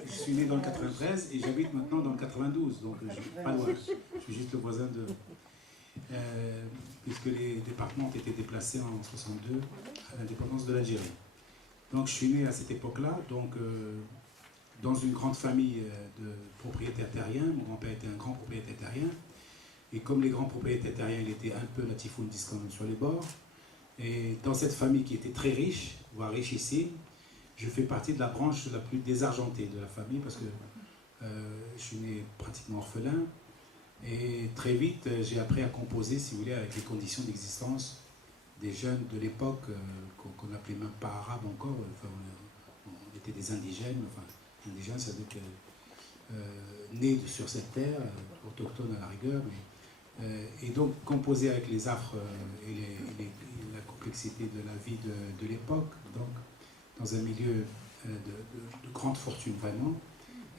Je suis né dans le 93 et j'habite maintenant dans le 92, donc je suis pas loin, je suis juste le voisin de... puisque les départements ont été déplacés en 62 à l'indépendance de l'Algérie. Donc je suis né à cette époque-là, donc dans une grande famille de propriétaires terriens. Mon grand-père était un grand propriétaire terrien. Et comme les grands propriétaires terriens, il était un peu latifundiste quand même sur les bords. Et dans cette famille qui était très riche, voire richissime, je fais partie de la branche la plus désargentée de la famille parce que je suis né pratiquement orphelin. Et très vite, j'ai appris à composer, si vous voulez, avec les conditions d'existence des jeunes de l'époque qu'on n'appelait même pas arabes encore. Enfin, on était des indigènes. Enfin, indigènes, ça veut dire que nés sur cette terre, autochtones à la rigueur. Et donc, composer avec les affres et la complexité de la vie de l'époque, donc dans un milieu de grande fortune vraiment,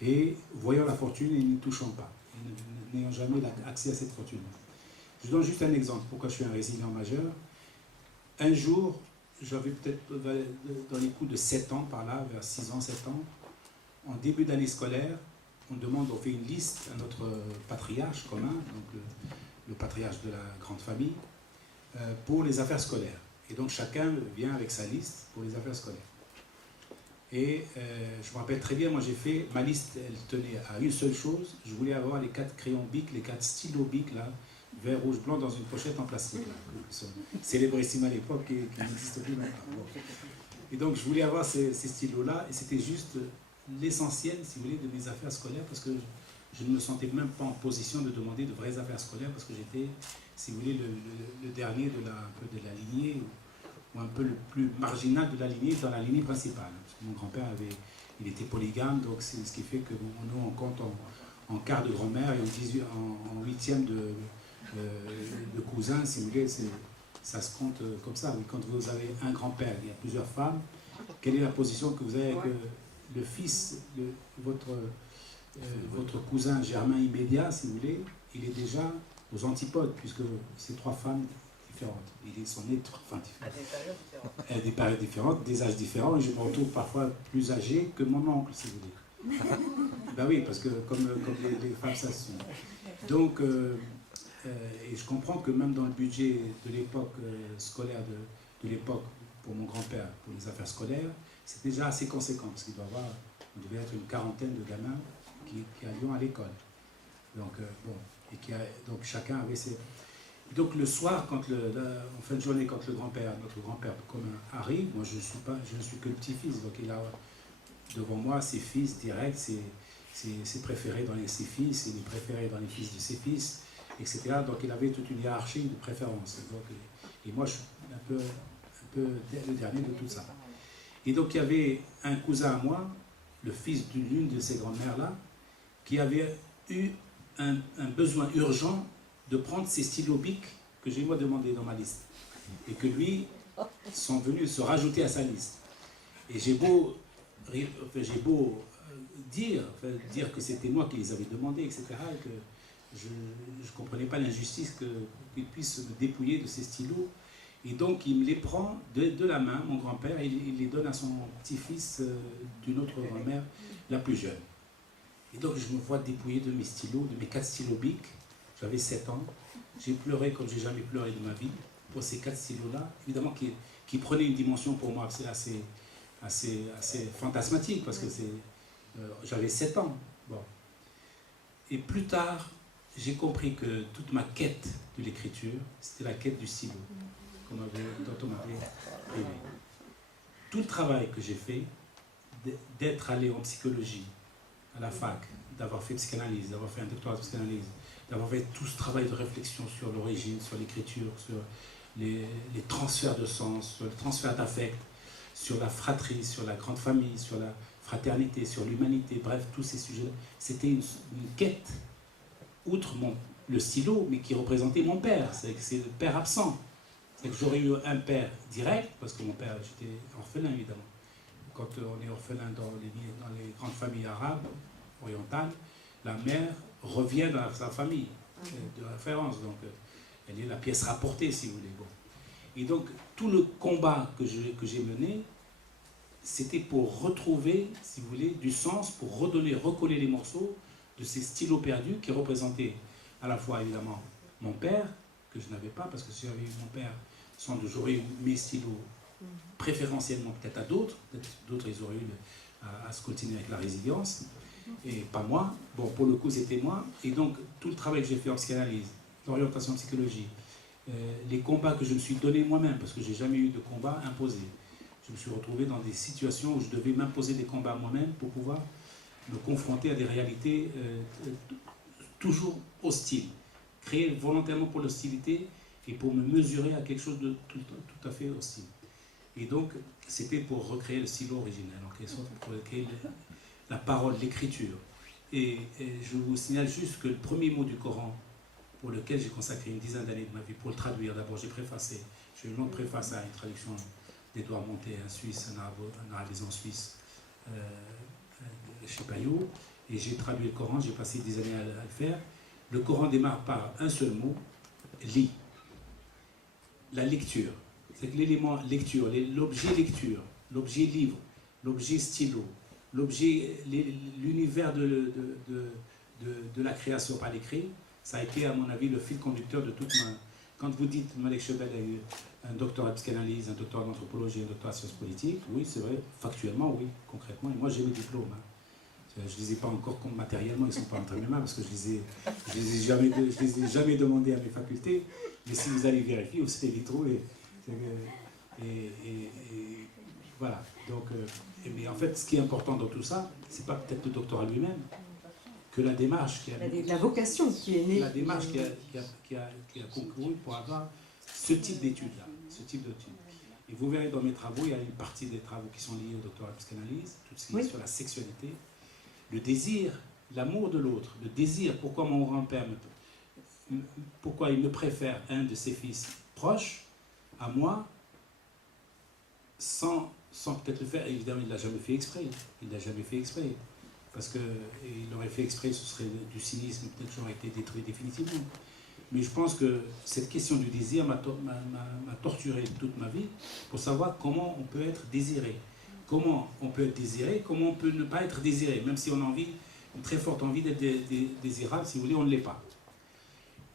et voyant la fortune et n'y touchant pas. n'ayant jamais accès à cette fortune. Je donne juste un exemple, pourquoi je suis un résilient majeur. Un jour, j'avais peut-être dans les coups de 7 ans, par là, vers 6 ans, 7 ans, en début d'année scolaire, on fait une liste à notre patriarche commun, donc le patriarche de la grande famille, pour les affaires scolaires. Et donc chacun vient avec sa liste pour les affaires scolaires. Et je me rappelle très bien, moi j'ai fait, ma liste, elle tenait à une seule chose, je voulais avoir les 4 crayons bic, les 4 stylos bic, là, vert, rouge, blanc, dans une pochette en plastique, là, qui sont célébrissimes à l'époque et qui n'existent plus maintenant. Bon. Et donc je voulais avoir ces stylos-là, et c'était juste l'essentiel, si vous voulez, de mes affaires scolaires, parce que je ne me sentais même pas en position de demander de vraies affaires scolaires, parce que j'étais, si vous voulez, le dernier un peu de la lignée, ou un peu le plus marginal de la lignée, dans la lignée principale. Parce que mon grand-père il était polygame, donc c'est ce qui fait que nous on compte en quart de grand-mère et en huitième de cousin, si vous voulez, ça se compte comme ça. Oui, quand vous avez un grand-père, il y a plusieurs femmes, quelle est la position que vous avez avec le fils de votre cousin germain immédiat, si vous voulez, il est déjà aux antipodes, puisque c'est 3 femmes différentes. Ils sont nés de 3 femmes différentes. À des périodes différentes, des âges différents, et je me retrouve parfois plus âgé que mon oncle, si vous voulez. Ben oui, parce que comme les femmes, ça se sont. Donc, et je comprends que même dans le budget de l'époque scolaire, de l'époque, pour mon grand-père, pour les affaires scolaires, c'est déjà assez conséquent, parce qu'il on devait être une quarantaine de gamins qui allions à l'école. Donc, bon, donc chacun avait ses... Donc le soir, en fin de journée, quand notre grand-père commun arrive, moi je ne suis que le petit-fils, donc il a devant moi ses fils directs, ses préférés dans ses fils, et les préférés dans les fils de ses fils, etc. Donc il avait toute une hiérarchie de préférences. Et moi je suis un peu le dernier de tout ça. Et donc il y avait un cousin à moi, le fils d'une de ces grandes-mères-là, qui avait eu un besoin urgent de prendre ces stylos bic que j'ai moi demandé dans ma liste. Et que lui sont venus se rajouter à sa liste. Et j'ai beau dire que c'était moi qui les avais demandés, etc., et que je ne comprenais pas l'injustice qu'il puisse me dépouiller de ces stylos. Et donc il me les prend de la main, mon grand-père, et il les donne à son petit-fils d'une autre grand-mère, la plus jeune. Et donc je me vois dépouiller de mes stylos, de mes 4 stylos bic. J'avais 7 ans. J'ai pleuré comme j'ai jamais pleuré de ma vie pour ces 4 stylos-là. Évidemment qui prenaient une dimension pour moi assez fantasmatique, parce que j'avais 7 ans. Bon. Et plus tard, j'ai compris que toute ma quête de l'écriture, c'était la quête du stylo, dont on m'avait privé. Tout le travail que j'ai fait, d'être allé en psychologie, à la fac, d'avoir fait psychanalyse, d'avoir fait un doctorat de psychanalyse, d'avoir fait tout ce travail de réflexion sur l'origine, sur l'écriture, sur les transferts de sens, sur le transfert d'affect, sur la fratrie, sur la grande famille, sur la fraternité, sur l'humanité, bref, tous ces sujets-là. C'était une quête, outre le stylo, mais qui représentait mon père. C'est le père absent. C'est que j'aurais eu un père direct, parce que mon père, j'étais orphelin évidemment. Quand on est orphelin dans les grandes familles arabes, orientales, la mère revient dans sa famille de référence. Donc, elle est la pièce rapportée, si vous voulez. Bon. Et donc, tout le combat que j'ai mené, c'était pour retrouver, si vous voulez, du sens, pour recoller les morceaux de ces stylos perdus qui représentaient à la fois, évidemment, mon père, que je n'avais pas, parce que si j'avais eu mon père, sans doute j'aurais eu mes stylos préférentiellement peut-être à d'autres, peut-être d'autres ils auraient eu à se continuer avec la résilience, et pas moi. Bon, pour le coup, c'était moi. Et donc, tout le travail que j'ai fait en psychanalyse, l'orientation en psychologie, les combats que je me suis donné moi-même, parce que je n'ai jamais eu de combat imposé. Je me suis retrouvé dans des situations où je devais m'imposer des combats moi-même pour pouvoir me confronter à des réalités toujours hostiles, créées volontairement pour l'hostilité et pour me mesurer à quelque chose de tout à fait hostile. Et donc, c'était pour recréer le stylo originel, en quelque sorte, pour recréer la parole, l'écriture. Et je vous signale juste que le premier mot du Coran, pour lequel j'ai consacré une dizaine d'années de ma vie, pour le traduire, d'abord j'ai préfacé, j'ai une longue préface à une traduction d'Edouard Montet, un Suisse, un arabisant suisse, chez Payot, et j'ai traduit le Coran, j'ai passé 10 années à le faire. Le Coran démarre par un seul mot, lit. La lecture. C'est que l'élément lecture, l'objet lecture, l'objet livre, l'objet stylo, l'objet, l'univers de la création par l'écrit, ça a été, à mon avis, le fil conducteur de toute ma... Quand vous dites, Malek Chebel a eu un doctorat de psychanalyse, un doctorat d'anthropologie, un doctorat de sciences politiques, oui, c'est vrai, factuellement, oui, concrètement, et moi j'ai mes diplômes. Hein. Je ne les ai pas encore matériellement, ils ne sont pas entre mes mains, parce que je ne les ai jamais demandés à mes facultés, mais si vous allez vérifier, vous allez les trouver. Et voilà. Donc, mais en fait, ce qui est important dans tout ça, c'est pas peut-être le doctorat lui-même, que la démarche qui a... La vocation qui est née. La démarche qui a concouru pour avoir ce type d'études-là, ce type d'études. Et vous verrez dans mes travaux, il y a une partie des travaux qui sont liés au doctorat de psychanalyse, tout ce qui est sur la sexualité, le désir, l'amour de l'autre, le désir, pourquoi mon grand-père, pourquoi il me préfère un de ses fils proches à moi, sans peut-être le faire. Évidemment, il ne l'a jamais fait exprès. Il ne l'a jamais fait exprès. Parce qu'il aurait fait exprès, ce serait du cynisme, peut-être j'aurais été détruit définitivement. Mais je pense que cette question du désir m'a torturé toute ma vie pour savoir comment on peut être désiré. Comment on peut être désiré, comment on peut ne pas être désiré, même si on a envie, une très forte envie d'être désirable, si vous voulez, on ne l'est pas.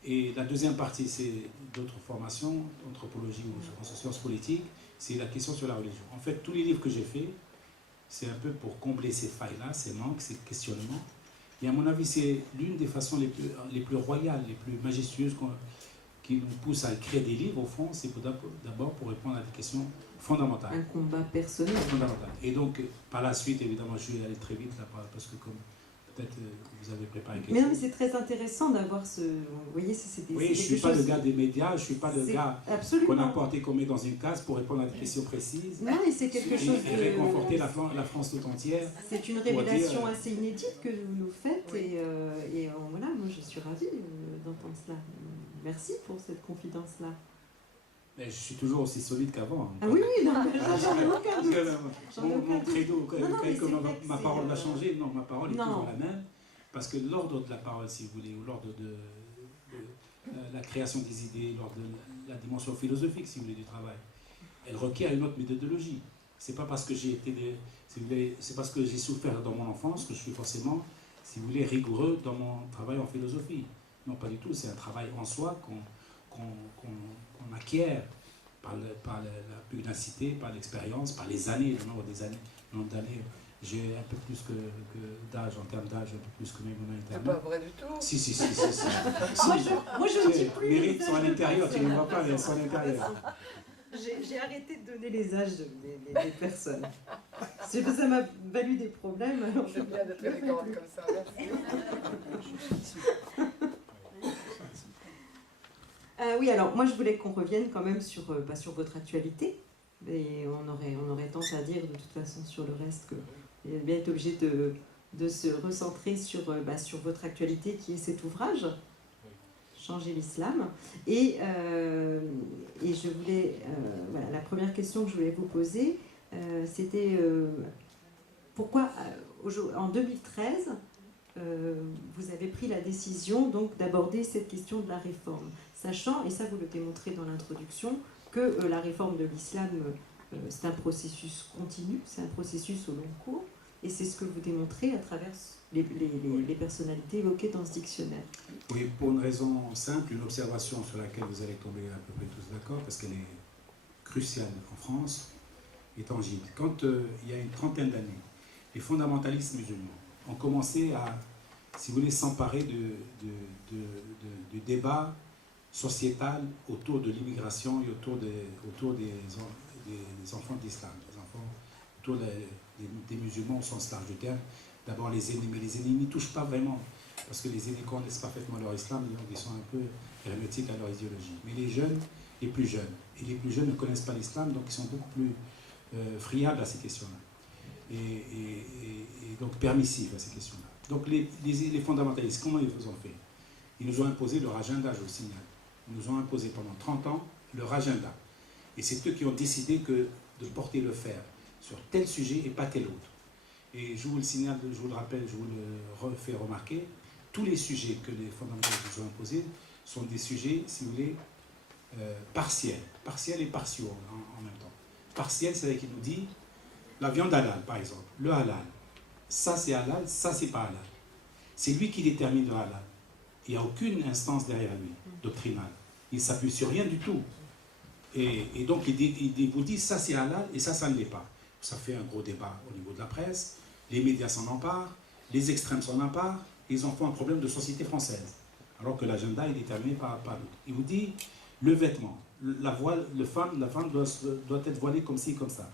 Et la deuxième partie, c'est d'autres formations, anthropologie ou sciences politiques, c'est la question sur la religion. En fait, tous les livres que j'ai faits, c'est un peu pour combler ces failles-là, ces manques, ces questionnements. Et à mon avis, c'est l'une des façons les plus royales, les plus majestueuses qui nous poussent à écrire des livres, au fond, c'est d'abord pour répondre à des questions fondamentales. Un combat personnel. Fondamental. Et donc, par la suite, évidemment, je vais aller très vite, là, parce que comme peut-être vous avez préparé quelque chose. Mais non, mais c'est très intéressant d'avoir ce... Vous voyez, c'est des... Oui, je ne suis pas le gars des médias, je ne suis pas le gars qu'on a porté qu'on met dans une case pour répondre à des questions précises. Non, et c'est quelque chose de... Et réconforter la France tout entière. C'est une révélation assez inédite que vous nous faites, et voilà, moi je suis ravie d'entendre cela. Merci pour cette confidence-là. Mais je suis toujours aussi solide qu'avant. Hein. Ah oui, oui, non, j'en ai aucun doute. Mon credo, ma parole va changer, non, ma parole est toujours la même, parce que l'ordre de la parole, si vous voulez, ou l'ordre de la création des idées, l'ordre de la dimension philosophique, si vous voulez, du travail, elle requiert une autre méthodologie. C'est pas parce que j'ai été, si vous voulez, c'est parce que j'ai souffert dans mon enfance que je suis forcément, si vous voulez, rigoureux dans mon travail en philosophie. Non, pas du tout, c'est un travail en soi qu'on acquiert par la pugnacité, par l'expérience, par les années, le nombre d'années. J'ai un peu plus d'âge, en termes d'âge, un peu plus que mes moments internes. C'est pas vrai du tout. Si. Moi, je ne dis plus. Les rites sont à l'intérieur, tu ne les vois pas, mais elles sont à l'intérieur. J'ai arrêté de donner les âges des personnes. Ça m'a valu des problèmes. Alors c'est bien d'être élégante comme ça, merci. Oui, alors moi je voulais qu'on revienne quand même sur votre actualité. Et on aurait tendance à dire de toute façon sur le reste que vous allez bien être obligé de se recentrer sur votre actualité qui est cet ouvrage, Changer l'islam. Et je voulais, voilà, la première question que je voulais vous poser, c'était pourquoi en 2013 vous avez pris la décision donc d'aborder cette question de la réforme, sachant, et ça vous le démontrez dans l'introduction, que la réforme de l'islam c'est un processus continu, c'est un processus au long cours, et c'est ce que vous démontrez à travers les personnalités évoquées dans ce dictionnaire. Oui, pour une raison simple, une observation sur laquelle vous allez tomber à peu près tous d'accord, parce qu'elle est cruciale en France et tangible. Quand il y a une trentaine d'années, les fondamentalistes musulmans ont commencé à, si vous voulez, s'emparer du débat sociétal autour de l'immigration et autour des enfants d'islam, des enfants autour des musulmans au sens large du terme. D'abord les aînés, mais les aînés n'y touchent pas vraiment, parce que les aînés connaissent parfaitement leur islam, donc ils sont un peu hermétiques à leur idéologie. Mais les jeunes, les plus jeunes, et les plus jeunes ne connaissent pas l'islam, donc ils sont beaucoup plus friables à ces questions-là. Et donc permissifs à ces questions-là. Donc les fondamentalistes, comment ils ont fait? Ils nous ont imposé leur agenda, je vous signale. Ils nous ont imposé pendant 30 ans leur agenda. Et c'est eux qui ont décidé de porter le fer sur tel sujet et pas tel autre. Et je vous le signale, je vous le rappelle, je vous le refais remarquer, tous les sujets que les fondamentalistes nous ont imposés sont des sujets, si vous voulez, partiels. Partiels et partiaux en même temps. Partiel, c'est-à-dire qu'il nous dit la viande halal, par exemple, le halal. Ça, c'est halal, ça, c'est pas halal. C'est lui qui détermine le halal. Il n'y a aucune instance derrière lui, doctrinale. Il ne s'appuie sur rien du tout. Et donc, il vous dit ça, c'est halal et ça ne l'est pas. Ça fait un gros débat au niveau de la presse. Les médias s'en emparent, les extrêmes s'en emparent, et ils en font un problème de société française. Alors que l'agenda est déterminé par d'autres. Il vous dit le vêtement, la voile, la femme doit être voilée comme ci, comme ça.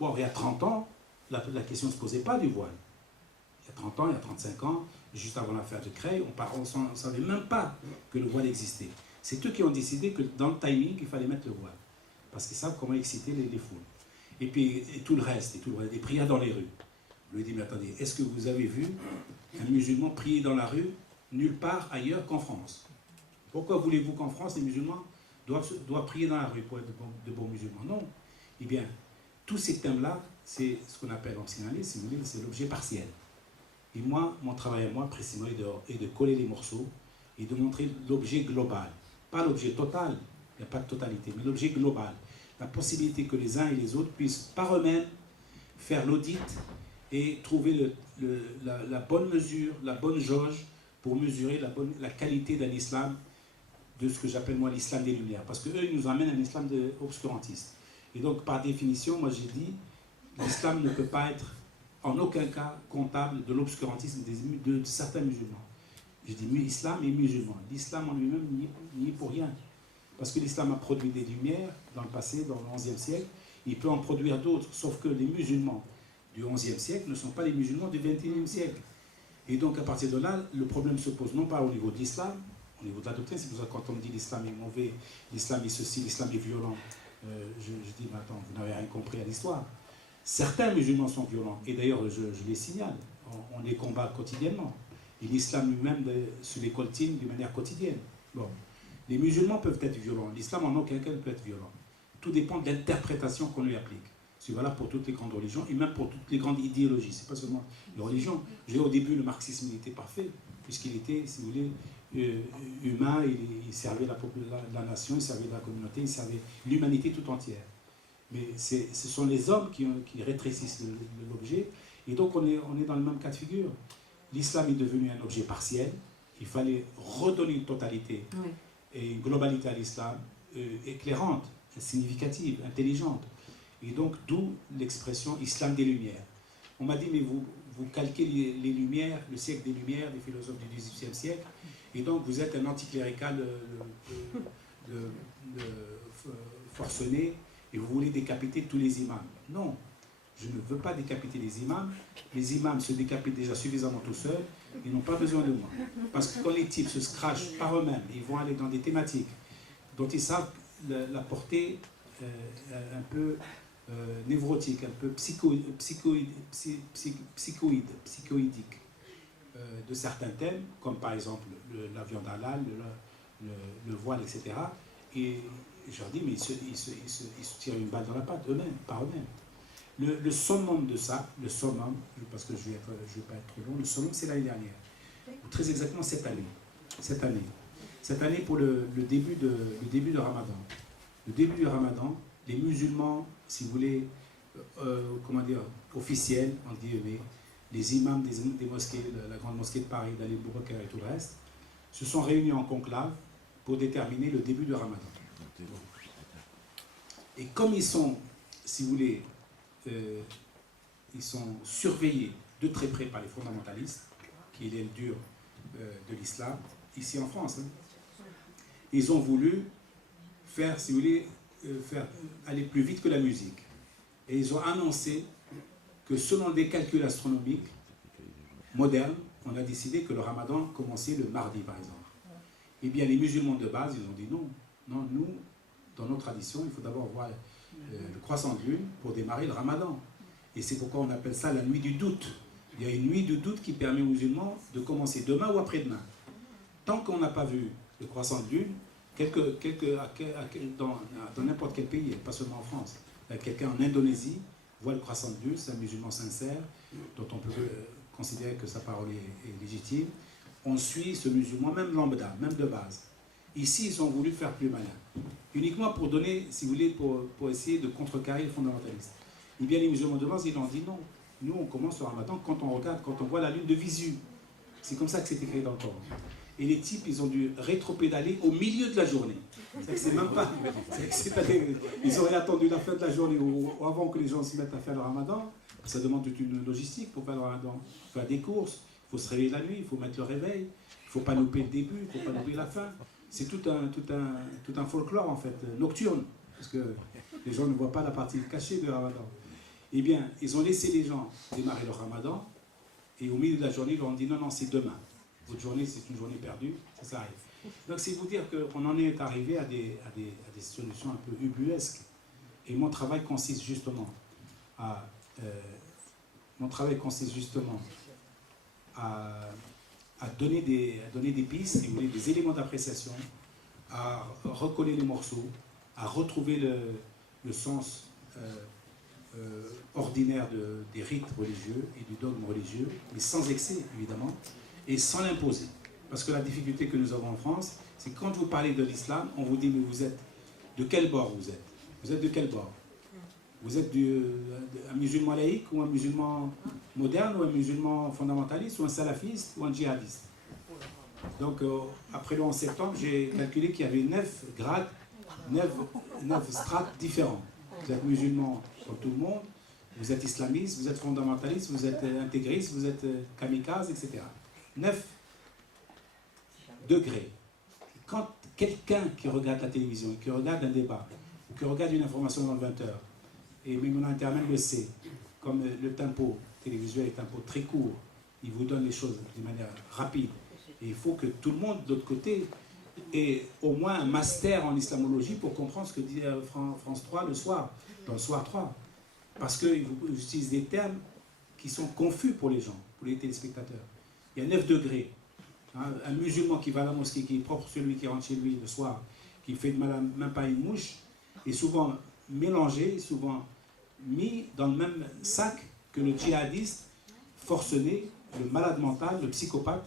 Bon, il y a 30 ans, la question ne se posait pas du voile. Il y a 30 ans, il y a 35 ans, juste avant l'affaire de Creil, on ne savait même pas que le voile existait. C'est eux qui ont décidé que dans le timing, il fallait mettre le voile. Parce qu'ils savent comment exciter les foules. Et puis tout le reste, des prières dans les rues. Je lui ai dit, mais attendez, est-ce que vous avez vu un musulman prier dans la rue nulle part ailleurs qu'en France? Pourquoi voulez-vous qu'en France, les musulmans doivent prier dans la rue pour être de bons musulmans? Non. Eh bien, tous ces thèmes-là, c'est ce qu'on appelle en psychanalyse, si vous voulez, c'est l'objet partiel. Et moi, mon travail à moi, précisément, est de coller les morceaux et de montrer l'objet global. Pas l'objet total, il n'y a pas de totalité, mais l'objet global. La possibilité que les uns et les autres puissent par eux-mêmes faire l'audit et trouver la bonne mesure, la bonne jauge pour mesurer la qualité d'un islam, de ce que j'appelle moi l'islam des Lumières. Parce qu'eux, ils nous amènent un islam obscurantiste. Et donc, par définition, moi j'ai dit, l'islam ne peut pas être en aucun cas comptable de l'obscurantisme de certains musulmans. Je dis islam et musulman. L'islam en lui-même n'y est pour rien. Parce que l'islam a produit des lumières dans le passé, dans le XIe siècle. Il peut en produire d'autres, sauf que les musulmans du XIe siècle ne sont pas les musulmans du XXIe siècle. Et donc, à partir de là, le problème se pose non pas au niveau de l'islam, au niveau de la doctrine. C'est pour ça que quand on me dit l'islam est mauvais, l'islam est ceci, l'islam est violent, je dis, mais attends, vous n'avez rien compris à l'histoire. Certains musulmans sont violents, et d'ailleurs, je les signale, on les combat quotidiennement. Et l'islam lui-même se les coltine d'une manière quotidienne. Bon. Les musulmans peuvent être violents, l'islam en aucun cas ne peut être violent. Tout dépend de l'interprétation qu'on lui applique. C'est valable pour toutes les grandes religions et même pour toutes les grandes idéologies. C'est pas seulement les religions. Au début, le marxisme il était parfait, puisqu'il était, si vous voulez, humain, il servait la nation, il servait la communauté, il servait l'humanité tout entière. Mais ce sont les hommes qui rétrécissent l'objet, et donc on est dans le même cas de figure. L'islam est devenu un objet partiel, il fallait redonner une totalité et une globalité à l'islam éclairante, significative, intelligente. Et donc d'où l'expression islam des Lumières. On m'a dit, mais vous calquez les Lumières, le siècle des Lumières, des philosophes du XVIIIe siècle, et donc vous êtes un anticlérical forcené, et vous voulez décapiter tous les imams. Non, je ne veux pas décapiter les imams. Les imams se décapitent déjà suffisamment tout seuls, ils n'ont pas besoin de moi. Parce que quand les types se scratchent par eux-mêmes, ils vont aller dans des thématiques dont ils savent la portée un peu névrotique, un peu psychoïdique de certains thèmes, comme par exemple la viande halal, le voile, etc. Et je leur dis, mais ils se tirent une balle dans la patte eux-mêmes, par eux-mêmes. Le summum de ça, le summum, parce que je ne vais pas être trop long, le summum c'est l'année dernière. Ou très exactement cette année. Cette année pour le début de Ramadan. Le début du Ramadan, les musulmans, si vous voulez, officiels, entre guillemets, les imams des mosquées, la grande mosquée de Paris, d'Ali Boubacar et tout le reste, se sont réunis en conclave pour déterminer le début du Ramadan. Et comme ils sont, si vous voulez, ils sont surveillés de très près par les fondamentalistes, qui est l'aile dure de l'islam, ici en France, ils ont voulu faire, si vous voulez, faire aller plus vite que la musique. Et ils ont annoncé que selon des calculs astronomiques modernes, on a décidé que le Ramadan commençait le mardi, par exemple. Eh bien, les musulmans de base, ils ont dit non. Non, nous, dans nos traditions, il faut d'abord voir le croissant de lune pour démarrer le Ramadan. Et c'est pourquoi on appelle ça la nuit du doute. Il y a une nuit de doute qui permet aux musulmans de commencer demain ou après-demain. Tant qu'on n'a pas vu le croissant de lune, dans n'importe quel pays, pas seulement en France, quelqu'un en Indonésie voit le croissant de lune, c'est un musulman sincère, dont on peut considérer que sa parole est légitime. on suit ce musulman, même lambda, même de base. Ici, ils ont voulu faire plus malin. Uniquement pour donner, si vous voulez, pour essayer de contrecarrer les fondamentalistes. Et bien les musulmans de base, ils ont dit non. Nous, on commence le ramadan quand on regarde, quand on voit la lune de visu. C'est comme ça que c'est écrit dans le Coran. Et les types, ils ont dû rétropédaler au milieu de la journée. C'est même pas... Ils auraient attendu la fin de la journée ou avant que les gens se mettent à faire le ramadan. Ça demande toute une logistique pour faire le ramadan. Il faut faire des courses, il faut se réveiller la nuit, il faut mettre le réveil, il ne faut pas louper le début, il ne faut pas louper la fin. C'est tout un folklore, en fait, nocturne. Parce que les gens ne voient pas la partie cachée du ramadan. Eh bien, ils ont laissé les gens démarrer le ramadan. Et au milieu de la journée, ils leur ont dit non, non, c'est demain. Votre journée, c'est une journée perdue, ça arrive. Donc, c'est vous dire qu'on en est arrivé à des solutions un peu ubuesques. Et mon travail consiste justement à donner des pistes, si vous voulez, des éléments d'appréciation, à recoller les morceaux, à retrouver le sens ordinaire des rites religieux et du dogme religieux, mais sans excès, évidemment, et sans l'imposer. Parce que la difficulté que nous avons en France, c'est que quand vous parlez de l'islam, on vous dit, mais vous êtes de quel bord vous êtes? Vous êtes de quel bord? Vous êtes un musulman laïque ou un musulman moderne ou un musulman fondamentaliste ou un salafiste ou un djihadiste? Donc, après le 11 septembre, j'ai calculé qu'il y avait 9 grades, 9 strates différents. Vous êtes musulman comme tout le monde, vous êtes islamiste, vous êtes fondamentaliste, vous êtes intégriste, vous êtes kamikaze, etc. 9 degrés. Quand quelqu'un qui regarde la télévision, qui regarde un débat, ou qui regarde une information dans le 20h, et Mimouna Intermen le sait, comme le tempo télévisuel est un tempo très court, il vous donne les choses de manière rapide. Et il faut que tout le monde, de l'autre côté, ait au moins un master en islamologie pour comprendre ce que dit France 3 le soir, dans le soir 3. Parce qu'ils utilisent des termes qui sont confus pour les gens, pour les téléspectateurs. Il y a 9 degrés. Hein, un musulman qui va à la mosquée, qui est propre sur lui, qui rentre chez lui le soir, qui fait de mal à même pas une mouche, est souvent mélangé, souvent mis dans le même sac que le djihadiste forcené, le malade mental, le psychopathe,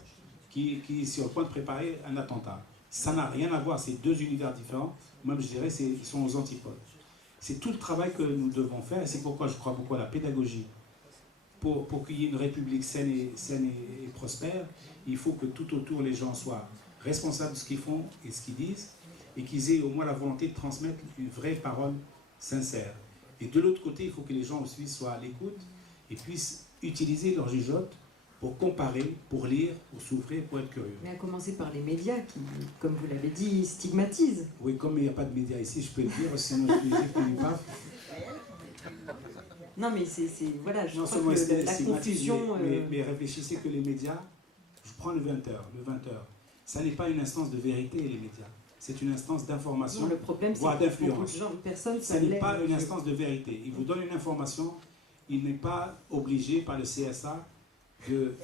qui est sur le point de préparer un attentat. Ça n'a rien à voir, c'est deux univers différents. Même je dirais, ils sont aux antipodes. C'est tout le travail que nous devons faire, et c'est pourquoi je crois beaucoup à la pédagogie. Pour qu'il y ait une république saine et prospère, il faut que tout autour les gens soient responsables de ce qu'ils font et ce qu'ils disent, et qu'ils aient au moins la volonté de transmettre une vraie parole sincère. Et de l'autre côté, il faut que les gens aussi soient à l'écoute et puissent utiliser leur jugeote pour comparer, pour lire, pour souffrir, pour être curieux. Mais à commencer par les médias qui, comme vous l'avez dit, stigmatisent. Oui, comme il n'y a pas de médias ici, je peux le dire, sinon je peux dire qu'il n'y a pas. Non, mais voilà, je crois que la confusion... Mais réfléchissez que les médias, je prends le 20h, ça n'est pas une instance de vérité, les médias. C'est une instance d'information, voire d'influence. Ça n'est pas une instance de vérité. Il vous donne une information, il n'est pas obligé par le CSA de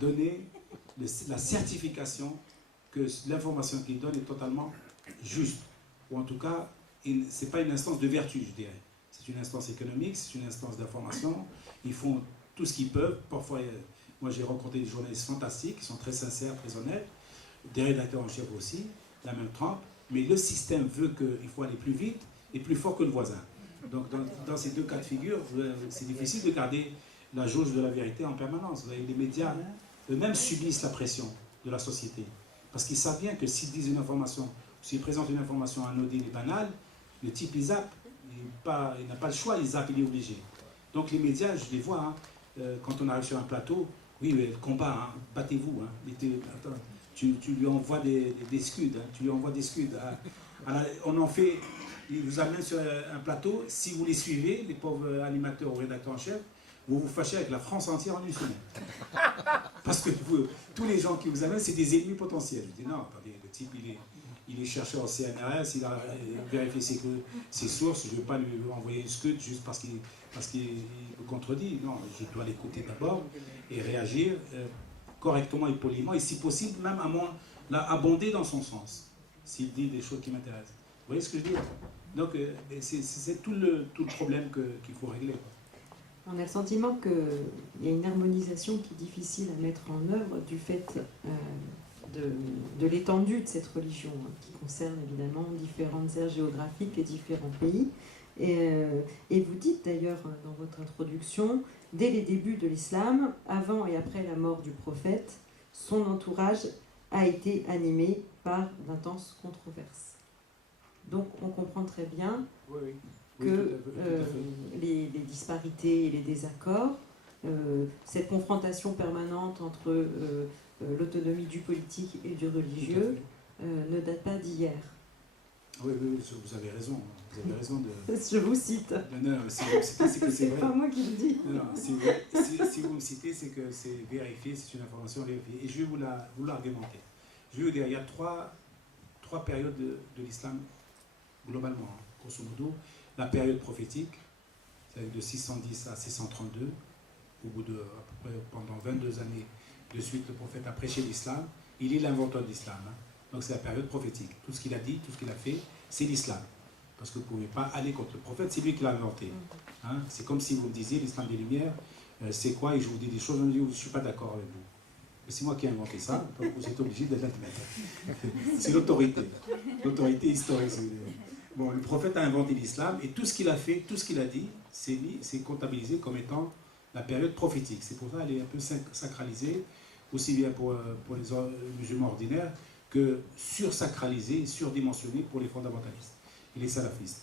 donner la certification que l'information qu'il donne est totalement juste. Ou en tout cas, ce n'est pas une instance de vertu, je dirais. C'est une instance économique, c'est une instance d'information. Ils font tout ce qu'ils peuvent. Parfois, moi j'ai rencontré des journalistes fantastiques, qui sont très sincères, très honnêtes, des rédacteurs en chef aussi, la même trempe. Mais le système veut qu'il faut aller plus vite et plus fort que le voisin. Donc dans ces deux cas de figure, c'est difficile de garder la jauge de la vérité en permanence. Vous voyez, les médias eux-mêmes subissent la pression de la société. Parce qu'ils savent bien que s'ils disent une information, s'ils présentent une information anodine et banale, le type il zappe. Il n'a pas le choix, il zappe, il est obligé. Donc les médias, je les vois, quand on arrive sur un plateau, oui, mais le combat, battez-vous. Tu lui envoies des scuds, tu lui envoies des scuds. On en fait, il vous amène sur un plateau, si vous les suivez, les pauvres animateurs ou rédacteurs en chef, vous vous fâchez avec la France entière en une semaine. Parce que tous les gens qui vous amènent, c'est des ennemis potentiels. Je dis non, attendez, le type, il est chercheur au CNRS, il a vérifié ses sources, je ne vais pas lui envoyer une scud juste parce qu'il me contredit. Non, je dois l'écouter d'abord et réagir correctement et poliment, et si possible, même abonder dans son sens, s'il dit des choses qui m'intéressent. Vous voyez ce que je dis? Donc, c'est tout le problème qu'il faut régler. On a le sentiment qu'il y a une harmonisation qui est difficile à mettre en œuvre du fait de l'étendue de cette religion, qui concerne évidemment différentes aires géographiques et différents pays. Et vous dites d'ailleurs dans votre introduction, dès les débuts de l'islam, avant et après la mort du prophète, son entourage a été animé par d'intenses controverses. Donc on comprend très bien que les disparités et les désaccords, cette confrontation permanente entre l'autonomie du politique et du religieux ne date pas d'hier. Oui, vous avez raison. Vous avez raison de... Je vous cite. Non, si vous me citez, c'est que c'est vrai. C'est pas moi qui le dis. Non, si vous me citez, c'est que c'est vérifié, c'est une information vérifiée. Et je vais vous l'argumenter. Je vais vous dire, il y a trois périodes de l'islam, globalement, grosso modo. La période prophétique, c'est de 610 à 632, au bout de, à peu près, pendant 22 années de suite, le prophète a prêché l'islam. Il est l'inventeur de l'islam. Donc c'est la période prophétique. Tout ce qu'il a dit, tout ce qu'il a fait, c'est l'islam. Parce que vous ne pouvez pas aller contre le prophète, c'est lui qui l'a inventé. C'est comme si vous me disiez, l'islam des Lumières, c'est quoi? Et je vous dis des choses, je me dis, je ne suis pas d'accord avec vous. C'est moi qui ai inventé ça, donc vous êtes obligé de l'admettre. C'est l'autorité. L'autorité historique. Bon, le prophète a inventé l'islam et tout ce qu'il a fait, tout ce qu'il a dit, c'est comptabilisé comme étant la période prophétique. C'est pour ça qu'elle est un peu sacralisée, aussi bien pour les musulmans ordinaires que sursacralisée, surdimensionnée pour les fondamentalistes et les salafistes.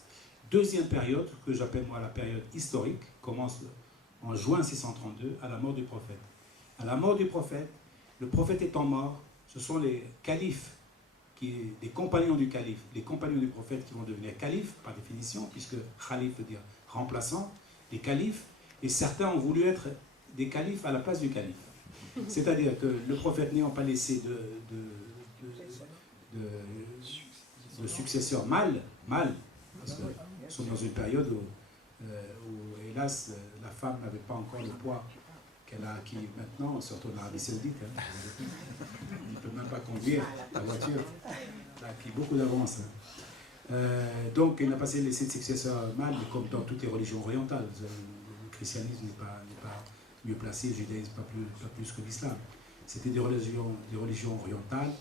Deuxième période, que j'appelle moi la période historique, commence en juin 632 à la mort du prophète. À la mort du prophète, le prophète étant mort, ce sont les califes, les compagnons du calife, les compagnons du prophète qui vont devenir califes par définition, puisque khalif veut dire remplaçant, les califes, et certains ont voulu être des califes à la place du calife. C'est-à-dire que le prophète n'ayant pas laissé de successeur mâle, parce que nous sommes dans une période où hélas, la femme n'avait pas encore le poids qu'elle a acquis maintenant, surtout en Arabie Saoudite. Elle ne peut même pas conduire la voiture. Elle a acquis beaucoup d'avance. Donc, elle n'a pas laissé de successeur mâle, comme dans toutes les religions orientales. Le christianisme n'est pas mieux placé, le judaïsme pas plus que l'islam. C'était des religions orientales,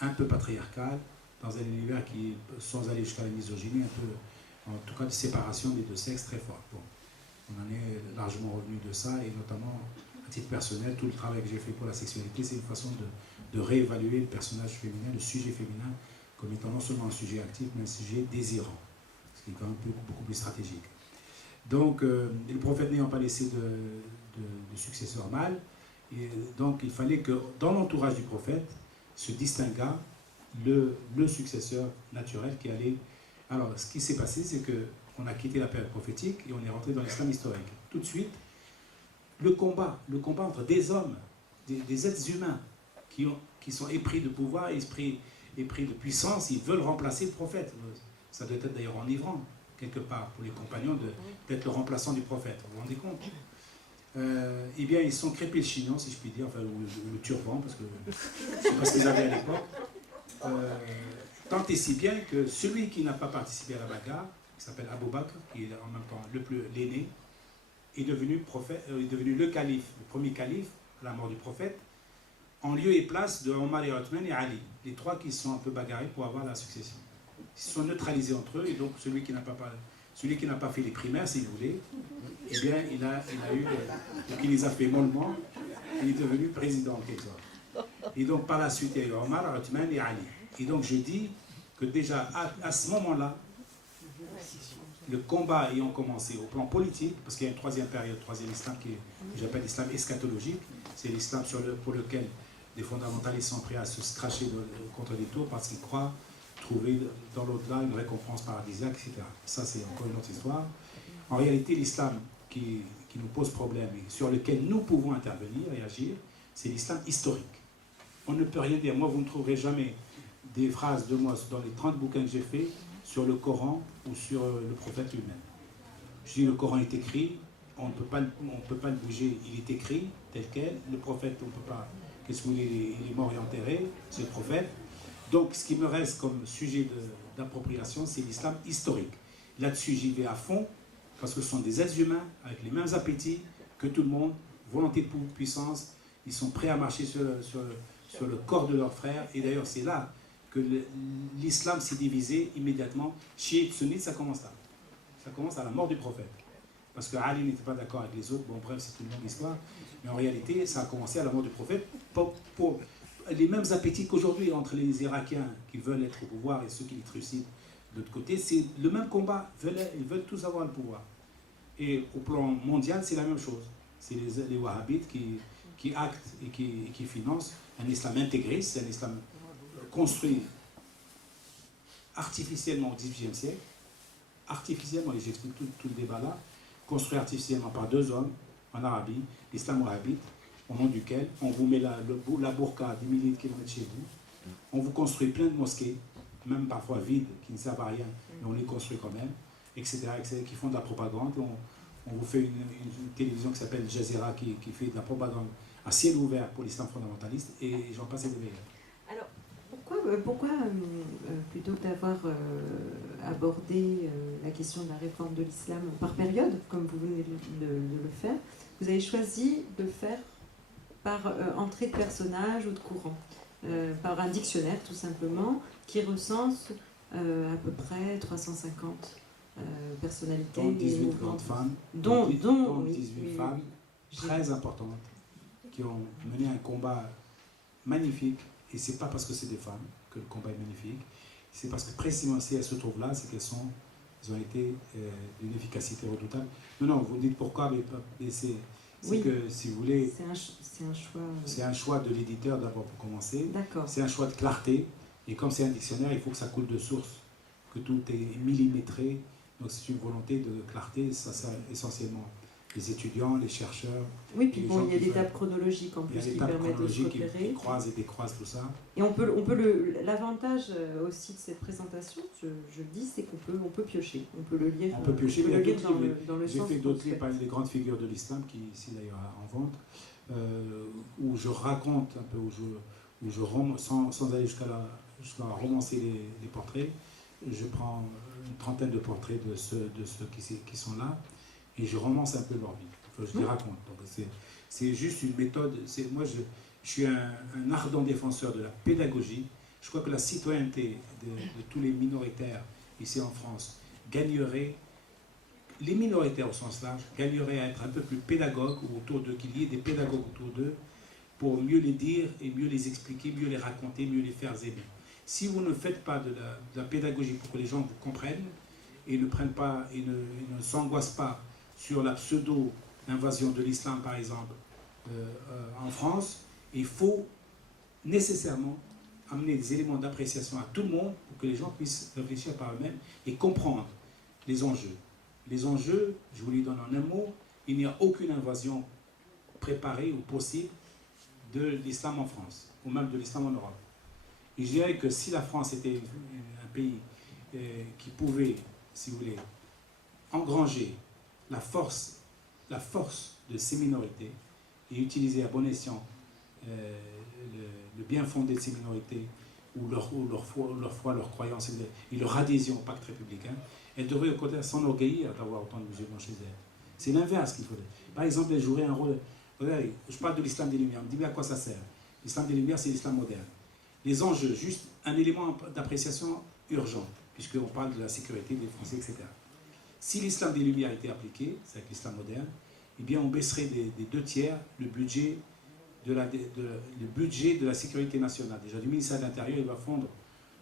un peu patriarcales, dans un univers qui, sans aller jusqu'à la misogynie, un peu, en tout cas, de séparation des deux sexes très forte. Bon, on en est largement revenu de ça, et notamment, à titre personnel, tout le travail que j'ai fait pour la sexualité, c'est une façon de réévaluer le personnage féminin, le sujet féminin, comme étant non seulement un sujet actif, mais un sujet désirant, ce qui est quand même beaucoup plus stratégique. Donc, le prophète n'ayant pas laissé de successeur mâle, et donc il fallait que dans l'entourage du prophète se distinguât le successeur naturel qui allait... Alors, ce qui s'est passé, c'est qu'on a quitté la période prophétique et on est rentré dans l'islam historique. Tout de suite, le combat entre des hommes, des êtres humains qui sont épris de pouvoir, épris de puissance, ils veulent remplacer le prophète. Ça doit être d'ailleurs enivrant, quelque part, pour les compagnons, d'être le remplaçant du prophète. Vous vous rendez compte? Eh bien, ils sont crépés le chignon, si je puis dire, enfin, ou le turban, parce que c'est pas ce qu'ils avaient à l'époque. Tant et si bien que celui qui n'a pas participé à la bagarre, qui s'appelle Abou Bakr, qui est en même temps l'aîné, est devenu le calife, le premier calife, à la mort du prophète, en lieu et place de Omar et Othman et Ali, les trois qui sont un peu bagarrés pour avoir la succession. Ils se sont neutralisés entre eux, et donc celui qui n'a pas fait les primaires, si vous voulez, eh bien, il a eu, donc il les a fait mollement, il est devenu président en quelque sorte. Et donc par la suite, il y a eu Omar, Othman et Ali. Et donc je dis que déjà à ce moment-là, le combat ayant commencé au plan politique, parce qu'il y a une troisième période, troisième islam que j'appelle l'islam eschatologique, c'est l'islam pour lequel les fondamentalistes sont prêts à se cracher contre les tours parce qu'ils croient trouver dans l'au-delà une récompense paradisiaque, etc. Ça, c'est encore une autre histoire. En réalité, l'islam qui nous pose problème et sur lequel nous pouvons intervenir et agir, c'est l'islam historique. On ne peut rien dire. Moi, vous ne trouverez jamais des phrases de moi dans les 30 bouquins que j'ai faits sur le Coran ou sur le prophète lui-même. Je dis le Coran est écrit, on ne peut pas le bouger, il est écrit tel quel. Le prophète, on ne peut pas... Qu'est-ce que vous voulez, il est mort et enterré, c'est le prophète. Donc, ce qui me reste comme sujet d'appropriation, c'est l'islam historique. Là-dessus, j'y vais à fond, parce que ce sont des êtres humains avec les mêmes appétits que tout le monde, volonté de puissance, ils sont prêts à marcher sur le corps de leurs frères. Et d'ailleurs, c'est là que l'islam s'est divisé immédiatement. Chiites, sunnites, ça commence là. Ça commence à la mort du prophète. Parce que Ali n'était pas d'accord avec les autres. Bon, bref, c'est une longue histoire. Mais en réalité, ça a commencé à la mort du prophète pour les mêmes appétits qu'aujourd'hui entre les Irakiens qui veulent être au pouvoir et ceux qui les trucident de l'autre côté. C'est le même combat. Ils veulent tous avoir le pouvoir. Et au plan mondial, c'est la même chose. C'est les wahhabites qui actent et qui financent un islam intégriste, c'est un islam construit artificiellement au XVIIIe siècle, artificiellement, et j'explique tout le débat là, construit artificiellement par 2 hommes en Arabie, l'islam wahhabite, au nom duquel on vous met la burqa à 10 milliers de kilomètres chez vous, on vous construit plein de mosquées, même parfois vides, qui ne servent à rien, mais on les construit quand même, etc., qui font de la propagande. On vous fait une télévision qui s'appelle Jazeera qui fait de la propagande à ciel ouvert pour l'islam fondamentaliste, et j'en passe et des meilleurs. Alors, pourquoi plutôt que d'avoir abordé la question de la réforme de l'islam par période, comme vous venez de le faire, vous avez choisi de le faire par entrée de personnage ou de courant, par un dictionnaire tout simplement, qui recense à peu près 350 personnalités. Dont 18 grandes femmes, dont 18 femmes très importantes, qui ont mené un combat magnifique. Et c'est pas parce que c'est des femmes que le combat est magnifique, c'est parce que précisément si elles se trouvent là, c'est qu'elles ont été d'une efficacité redoutable. Non, vous dites pourquoi, mais c'est que, si vous voulez... C'est un choix... C'est un choix de l'éditeur d'abord pour commencer. D'accord. C'est un choix de clarté. Et comme c'est un dictionnaire, il faut que ça coule de source, que tout est millimétré. Donc c'est une volonté de clarté, ça sert essentiellement les étudiants, les chercheurs. Oui, puis bon, il y a des tables chronologiques en plus qui permettent de se repérer. Qui croisent et décroisent tout ça. Et l'avantage aussi de cette présentation, je le dis, c'est qu'on peut piocher. On peut le lire, on peut piocher, on peut le lire dans le J'ai sens fait d'autres livres, par exemple, les grandes figures de l'islam, qui ici d'ailleurs en vente, où je raconte un peu, où je sans aller jusqu'à romancer les portraits, je prends une trentaine de portraits de ceux qui sont là, et je romance un peu leur vie. Enfin, je les raconte. Donc c'est juste une méthode. Moi, je suis un ardent défenseur de la pédagogie. Je crois que la citoyenneté de tous les minoritaires ici en France gagnerait, les minoritaires au sens large, gagneraient à être un peu plus pédagogues autour d'eux, qu'il y ait des pédagogues autour d'eux pour mieux les dire et mieux les expliquer, mieux les raconter, mieux les faire aimer. Si vous ne faites pas de la pédagogie pour que les gens vous comprennent et ne prennent pas et ne s'angoissent pas sur la pseudo-invasion de l'islam, par exemple, en France, il faut nécessairement amener des éléments d'appréciation à tout le monde pour que les gens puissent réfléchir par eux-mêmes et comprendre les enjeux. Les enjeux, je vous les donne en un mot, il n'y a aucune invasion préparée ou possible de l'islam en France, ou même de l'islam en Europe. Et je dirais que si la France était un pays qui pouvait, si vous voulez, engranger la force de ces minorités et utiliser à bon escient le bien fondé de ces minorités, ou leur foi, leur croyance et leur adhésion au pacte républicain, elle devrait au contraire s'enorgueillir d'avoir autant de musulmans chez elle. C'est l'inverse qu'il faudrait. Par exemple, elle jouerait un rôle... Regardez, je parle de l'islam des Lumières, on me dit mais à quoi ça sert? L'islam des Lumières, c'est l'islam moderne. Les enjeux, juste un élément d'appréciation urgent, puisqu'on parle de la sécurité des Français, etc. Si l'islam des Lumières était appliqué, c'est avec l'islam moderne, eh bien on baisserait des 2/3 le budget de la sécurité nationale. Déjà, du ministère de l'Intérieur, il va fondre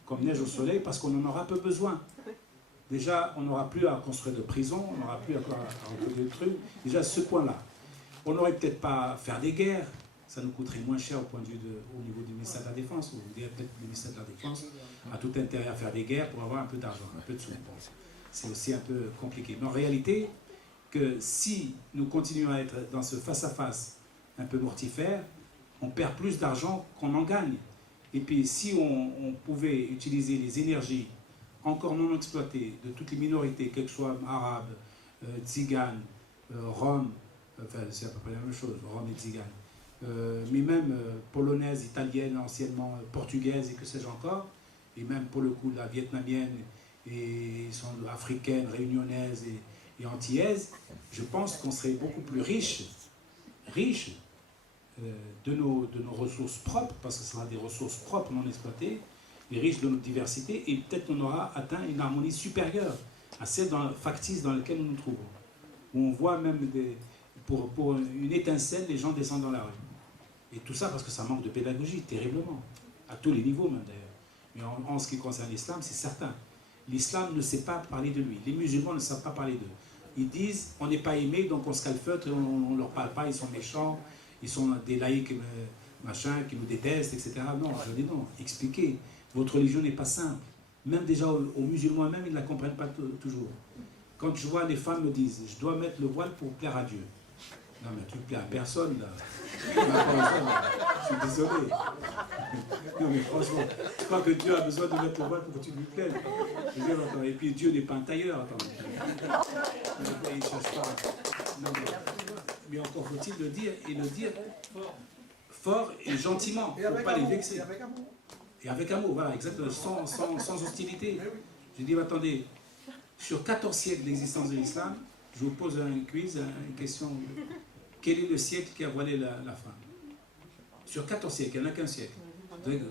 comme neige au soleil parce qu'on en aura peu besoin. Déjà, on n'aura plus à construire de prisons, on n'aura plus à recruter de trucs. Déjà, ce point-là. On n'aurait peut-être pas à faire des guerres, ça nous coûterait moins cher au niveau du ministère de la Défense. Vous direz peut-être que le ministère de la Défense a tout intérêt à faire des guerres pour avoir un peu d'argent, un peu de sous. C'est aussi un peu compliqué. Mais en réalité, que si nous continuons à être dans ce face-à-face un peu mortifère, on perd plus d'argent qu'on en gagne. Et puis si on pouvait utiliser les énergies encore non exploitées de toutes les minorités, qu'elles soient arabes, tziganes, roms, enfin c'est à peu près la même chose, roms et tziganes, mais même polonaises, italiennes, anciennement portugaises et que sais-je encore, et même pour le coup la vietnamienne, et sont africaines, réunionnaises et antillaise, je pense qu'on serait beaucoup plus riche de nos ressources propres, parce que ce sera des ressources propres non exploitées, et riches de notre diversité, et peut-être qu'on aura atteint une harmonie supérieure à celle factice dans laquelle nous nous trouvons. Où on voit même, pour une étincelle, les gens descendent dans la rue. Et tout ça parce que ça manque de pédagogie, terriblement, à tous les niveaux même d'ailleurs. Mais en ce qui concerne l'islam, c'est certain. L'islam ne sait pas parler de lui. Les musulmans ne savent pas parler d'eux. Ils disent, on n'est pas aimé, donc on se calfeutre, on ne leur parle pas, ils sont méchants, ils sont des laïcs, machin, qui nous détestent, etc. Non, je dis non, expliquez. Votre religion n'est pas simple. Même déjà aux musulmans eux-mêmes, ils ne la comprennent pas toujours. Quand je vois les femmes me disent, je dois mettre le voile pour plaire à Dieu. Non mais tu ne plais à personne là. Je suis désolé. Non mais franchement, je crois que Dieu a besoin de mettre le voile pour que tu lui plaises. Et puis Dieu n'est pas un tailleur, attends. Il ne cherche pas. Non, mais encore faut-il le dire, et le dire fort et gentiment, pour ne pas les vexer. Et avec amour, voilà, exactement, sans hostilité. Je dis, attendez, sur 14 siècles d'existence de l'islam, je vous pose un quiz, une question. Quel est le siècle qui a voilé la femme? Sur 14 siècles, il n'y en a qu'un siècle.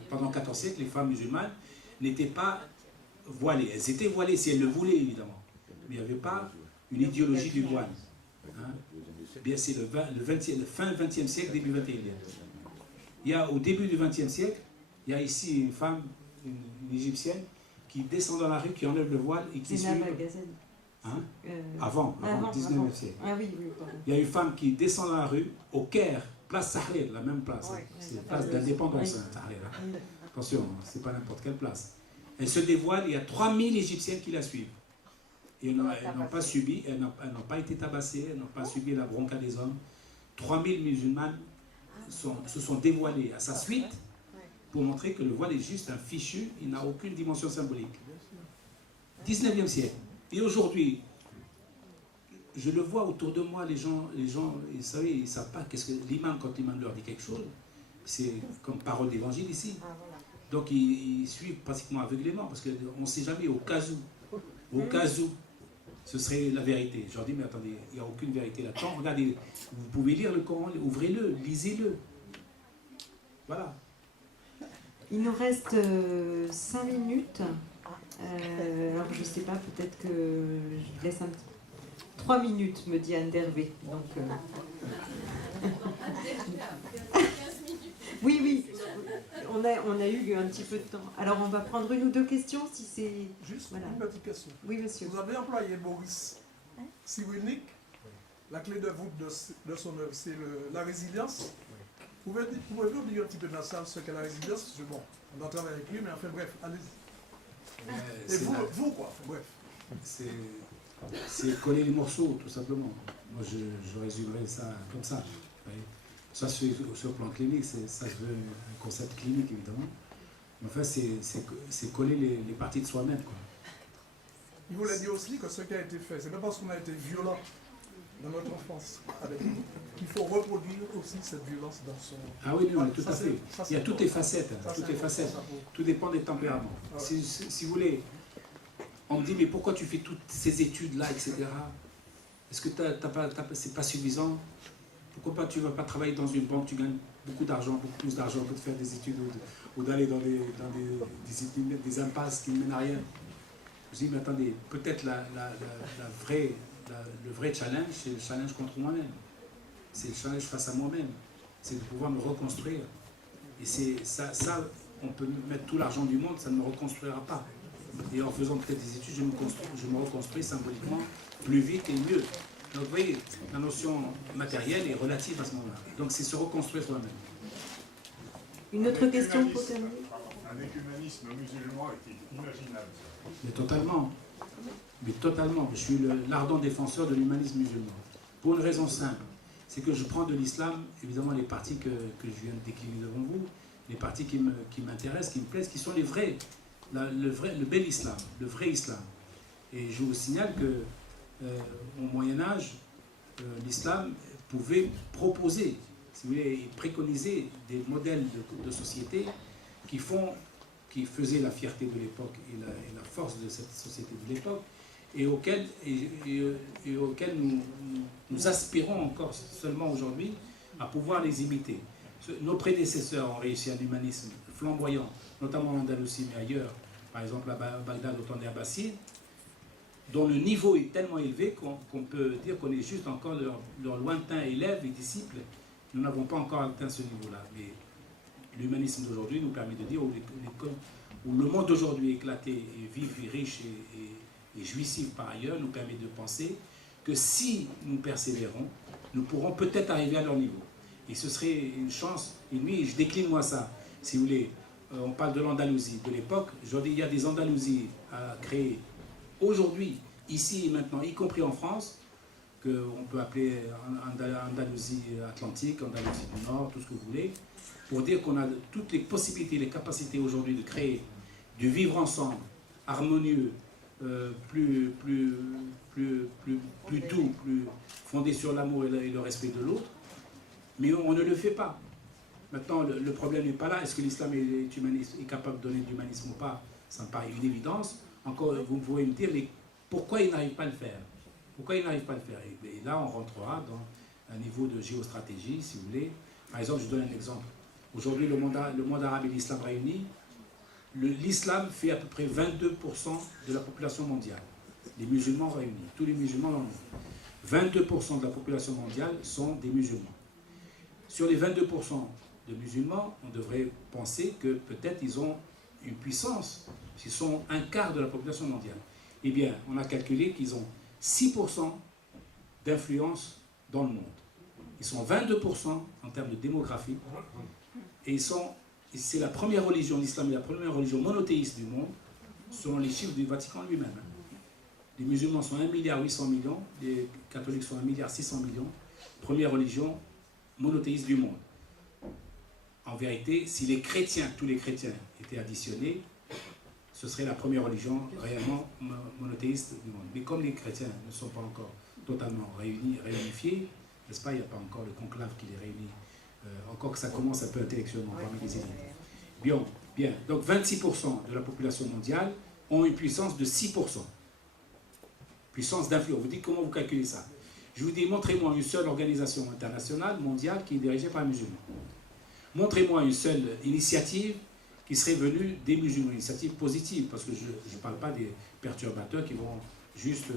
Pendant 14 siècles, les femmes musulmanes n'étaient pas voilées. Elles étaient voilées si elles le voulaient, évidemment. Mais il n'y avait pas une idéologie du voile. Hein? Bien, c'est le fin 20e siècle, début 21e. Il y a, au début du 20e siècle, il y a ici une femme, une égyptienne, qui descend dans la rue, qui enlève le voile et qui suit... Hein? Avant le 19e siècle. Ah oui, oui, il y a une femme qui descend dans la rue, au Caire, place Tahrir, la même place. Ouais, c'est la place d'indépendance, hein, Tahrir. Hein. Attention, c'est pas n'importe quelle place. Elle se dévoile, il y a 3000 Égyptiennes qui la suivent. Et elles n'ont pas subi, elles n'ont pas été tabassées, elles n'ont pas subi la bronca des hommes. 3000 musulmanes se sont dévoilées à sa suite pour montrer que le voile est juste un fichu, il n'a aucune dimension symbolique. 19e siècle. Et aujourd'hui, je le vois autour de moi, les gens vous savez, ils ne savent pas qu'est-ce que l'imam, quand l'imam leur dit quelque chose, c'est comme parole d'évangile ici. Donc ils suivent pratiquement aveuglément, parce qu'on ne sait jamais, au cas où, ce serait la vérité. Je leur dis, mais attendez, il n'y a aucune vérité là-dedans. Regardez, vous pouvez lire le Coran, ouvrez-le, lisez-le. Voilà. Il nous reste 5 minutes. Alors je ne sais pas, peut-être que je laisse un petit... 3 minutes, me dit Anne Dervé. Donc, oui, oui, on a eu un petit peu de temps. Alors on va prendre une ou deux questions si c'est... Juste voilà. Une petite question. Oui, monsieur. Vous avez employé Boris Cyrulnik. La clé de voûte de son œuvre, c'est la résilience. Pouvez-vous dire un petit peu dans ça ce qu'est la résilience? Bon, on doit travailler avec lui, mais enfin bref, allez-y. Et vous quoi, bref. C'est coller les morceaux, tout simplement. Moi, je résumerais ça comme ça. Ça, sur le plan clinique, ça se veut un concept clinique, évidemment. Mais enfin, c'est coller les parties de soi-même, quoi. Il voulait dire aussi que ce qui a été fait, c'est pas parce qu'on a été violent dans notre enfance avec nous, qu'il faut reproduire aussi cette violence dans son... Ah oui, non, tout à fait. Il y a toutes les facettes, toutes les facettes. Tout dépend des tempéraments. Si vous voulez, on me dit, mais pourquoi tu fais toutes ces études-là, etc. Est-ce que c'est pas suffisant? Pourquoi tu ne vas pas travailler dans une banque, tu gagnes beaucoup d'argent, beaucoup plus d'argent que de faire des études ou d'aller dans des impasses qui ne mènent à rien? Je dis, mais attendez, peut-être le vrai challenge, c'est le challenge contre moi-même. C'est le challenge face à moi-même. C'est de pouvoir me reconstruire. Et c'est ça, on peut mettre tout l'argent du monde, ça ne me reconstruira pas. Et en faisant peut-être des études, je me reconstruis symboliquement plus vite et mieux. Donc vous voyez, la notion matérielle est relative à ce moment-là. Donc c'est se reconstruire soi-même. Une autre question pour terminer? Un écuménisme musulman est imaginable. Mais totalement. Mais totalement. Je suis l'ardent défenseur de l'humanisme musulman. Pour une raison simple. C'est que je prends de l'islam, évidemment, les parties que je viens de décliner devant vous, les parties qui m'intéressent, qui me plaisent, qui sont les vrais. Le bel islam, le vrai islam. Et je vous signale que au Moyen-Âge, l'islam pouvait proposer, si vous voulez, préconiser des modèles de société qui faisaient la fierté de l'époque et la force de cette société de l'époque, et auxquels nous aspirons encore seulement aujourd'hui à pouvoir les imiter. Nos prédécesseurs ont réussi un humanisme flamboyant, notamment en Andalousie, mais ailleurs, par exemple à Bagdad au temps des Abbassides, dont le niveau est tellement élevé qu'on peut dire qu'on est juste encore leur lointain élève et disciple. Nous n'avons pas encore atteint ce niveau-là. Mais l'humanisme d'aujourd'hui nous permet de dire où le monde d'aujourd'hui éclaté et vif et riche et jouissif par ailleurs nous permet de penser que si nous persévérons, nous pourrons peut-être arriver à leur niveau. Et ce serait une chance inouïe. Je décline moi ça, si vous voulez. On parle de l'Andalousie de l'époque. Je dis il y a des Andalousies à créer aujourd'hui, ici et maintenant, y compris en France, qu'on peut appeler Andalousie Atlantique, Andalousie du Nord, tout ce que vous voulez, pour dire qu'on a toutes les possibilités, les capacités aujourd'hui de créer du vivre ensemble, harmonieux, plus doux, plus fondé sur l'amour et le respect de l'autre, mais on ne le fait pas. Maintenant, le problème n'est pas là. Est-ce que l'islam est capable de donner de l'humanisme ou pas? Ça me paraît une évidence. Encore, vous pouvez me dire, mais pourquoi il n'arrive pas à le faire? Pourquoi il n'arrive pas à le faire? Et là, on rentrera dans un niveau de géostratégie, si vous voulez. Par exemple, je donne un exemple. Aujourd'hui, le monde arabe et l'islam réunis, l'islam fait à peu près 22% de la population mondiale. Les musulmans réunis, tous les musulmans dans le monde. 22% de la population mondiale sont des musulmans. Sur les 22% de musulmans, on devrait penser que peut-être ils ont une puissance, ils sont un quart de la population mondiale. Eh bien, on a calculé qu'ils ont 6% d'influence dans le monde. Ils sont 22% en termes de démographie. Et c'est la première religion, l'islam est la première religion monothéiste du monde, selon les chiffres du Vatican lui-même. Les musulmans sont 1,8 milliard, les catholiques sont 1,6 milliard. Première religion monothéiste du monde. En vérité, si les chrétiens, tous les chrétiens étaient additionnés, ce serait la première religion réellement monothéiste du monde. Mais comme les chrétiens ne sont pas encore totalement réunifiés, n'est-ce pas, il n'y a pas encore le conclave qui les réunit, encore que ça commence un peu intellectuellement parmi les élites. Bien. Donc 26% de la population mondiale ont une puissance de 6%. Puissance d'influence. Vous dites comment vous calculez ça? Je vous dis, montrez-moi une seule organisation internationale, mondiale, qui est dirigée par un musulman. Montrez-moi une seule initiative qui serait venue des musulmans, une initiative positive, parce que je ne parle pas des perturbateurs qui vont juste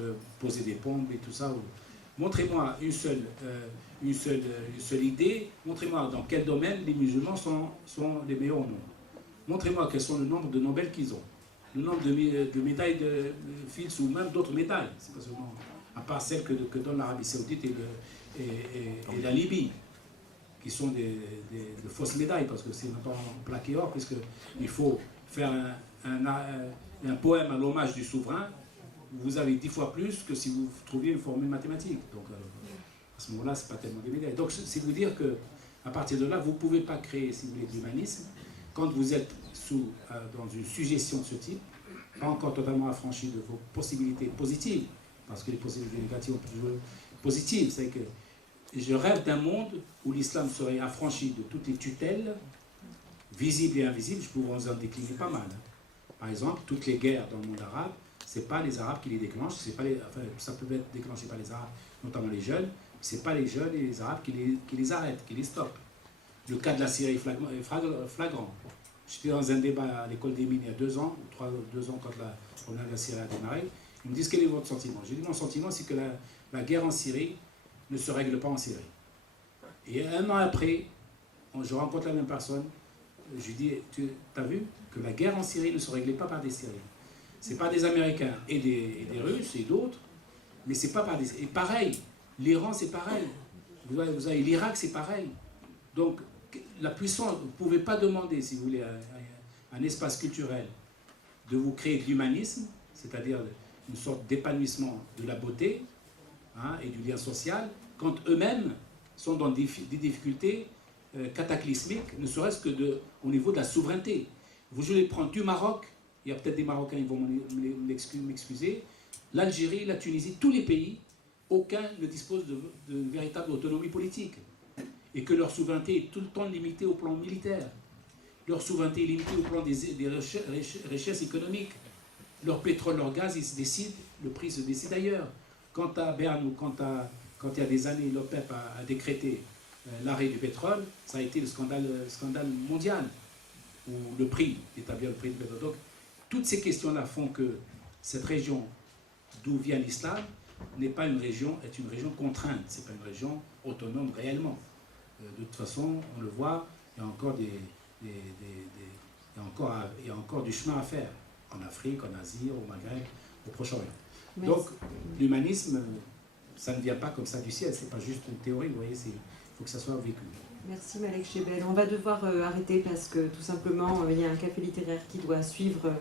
poser des bombes et tout ça. Montrez-moi une seule idée, montrez-moi dans quel domaine les musulmans sont les meilleurs au monde. Montrez-moi quels sont le nombre de Nobel qu'ils ont, le nombre de médailles de Fields ou même d'autres médailles, c'est pas seulement, à part celles que donne l'Arabie Saoudite et la Libye, qui sont de fausses médailles, parce que c'est pas en plaqué or, puisqu'il faut faire un poème à l'hommage du souverain. Vous avez 10 fois plus que si vous trouviez une formule mathématique. Donc à ce moment-là, c'est pas tellement des médailles. Donc c'est vous dire que à partir de là, vous ne pouvez pas créer, si vous voulez, de l'humanisme quand vous êtes dans une suggestion de ce type, pas encore totalement affranchi de vos possibilités positives, parce que les possibilités négatives ont toujours positives. C'est que je rêve d'un monde où l'islam serait affranchi de toutes les tutelles, visibles et invisibles. Je pourrais vous en décliner pas mal. Par exemple, toutes les guerres dans le monde arabe, ce n'est pas les Arabes qui les déclenchent, ça peut être déclenché par les Arabes, notamment les jeunes, ce n'est pas les jeunes et les Arabes qui les arrêtent, qui les stoppent. Le cas de la Syrie est flagrant. J'étais dans un débat à l'école des mines il y a 2 ans, 2 ans quand la problème de la Syrie a démarré. Ils me disent quel est votre sentiment? J'ai dit mon sentiment c'est que la guerre en Syrie ne se règle pas en Syrie. Et 1 an après, je rencontre la même personne, je lui dis, tu as vu que la guerre en Syrie ne se réglait pas par des Syriens. Ce n'est pas des Américains et des Russes et d'autres, mais c'est pas par des... Et pareil, l'Iran c'est pareil, vous avez l'Irak c'est pareil. Donc la puissance, vous ne pouvez pas demander, si vous voulez, un espace culturel de vous créer de l'humanisme, c'est-à-dire une sorte d'épanouissement de la beauté et du lien social, quand eux-mêmes sont dans des difficultés cataclysmiques, ne serait-ce que au niveau de la souveraineté. Vous voulez prendre du Maroc, il y a peut-être des Marocains qui vont m'excuser, l'Algérie, la Tunisie, tous les pays, aucun ne dispose de véritable autonomie politique. Et que leur souveraineté est tout le temps limitée au plan militaire. Leur souveraineté est limitée au plan des richesses économiques. Leur pétrole, leur gaz, ils se décident le prix se décide ailleurs. Quand à Berne ou quand il y a des années, l'OPEP a décrété l'arrêt du pétrole, ça a été le scandale mondial, où le prix, d'établir le prix du pétrole. Donc, toutes ces questions-là font que cette région d'où vient l'islam n'est pas une région, est une région contrainte, c'est pas une région autonome réellement. De toute façon, on le voit, il y a encore il y a encore du chemin à faire en Afrique, en Asie, au Maghreb, au Proche-Orient. Donc, l'humanisme, ça ne vient pas comme ça du ciel, c'est pas juste une théorie, vous voyez, il faut que ça soit vécu. Merci Malek Chebel. On va devoir arrêter parce que tout simplement, il y a un café littéraire qui doit suivre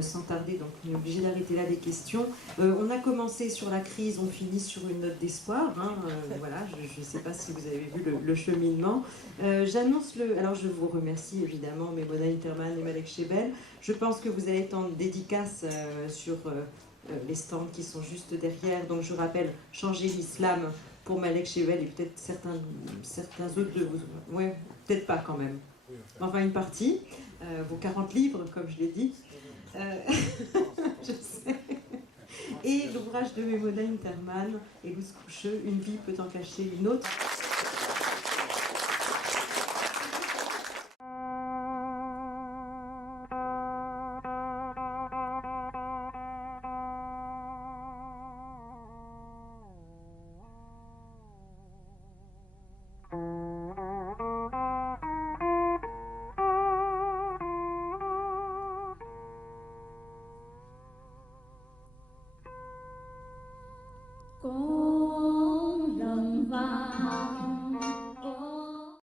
sans tarder, donc on est obligé d'arrêter là des questions. On a commencé sur la crise, on finit sur une note d'espoir. Hein, voilà, je ne sais pas si vous avez vu le cheminement. J'annonce alors je vous remercie évidemment, Mona Interman et Malek Chebel. Je pense que vous allez être en dédicace sur les stands qui sont juste derrière. Donc je rappelle, changer l'islam pour Malek Chebel et peut-être certains autres de vous. Ouais, peut-être pas quand même. Enfin une partie. Vos 40 livres, comme je l'ai dit. Je sais. Et l'ouvrage de Mona Interman et Luz Coucheux, Une vie peut en cacher une autre.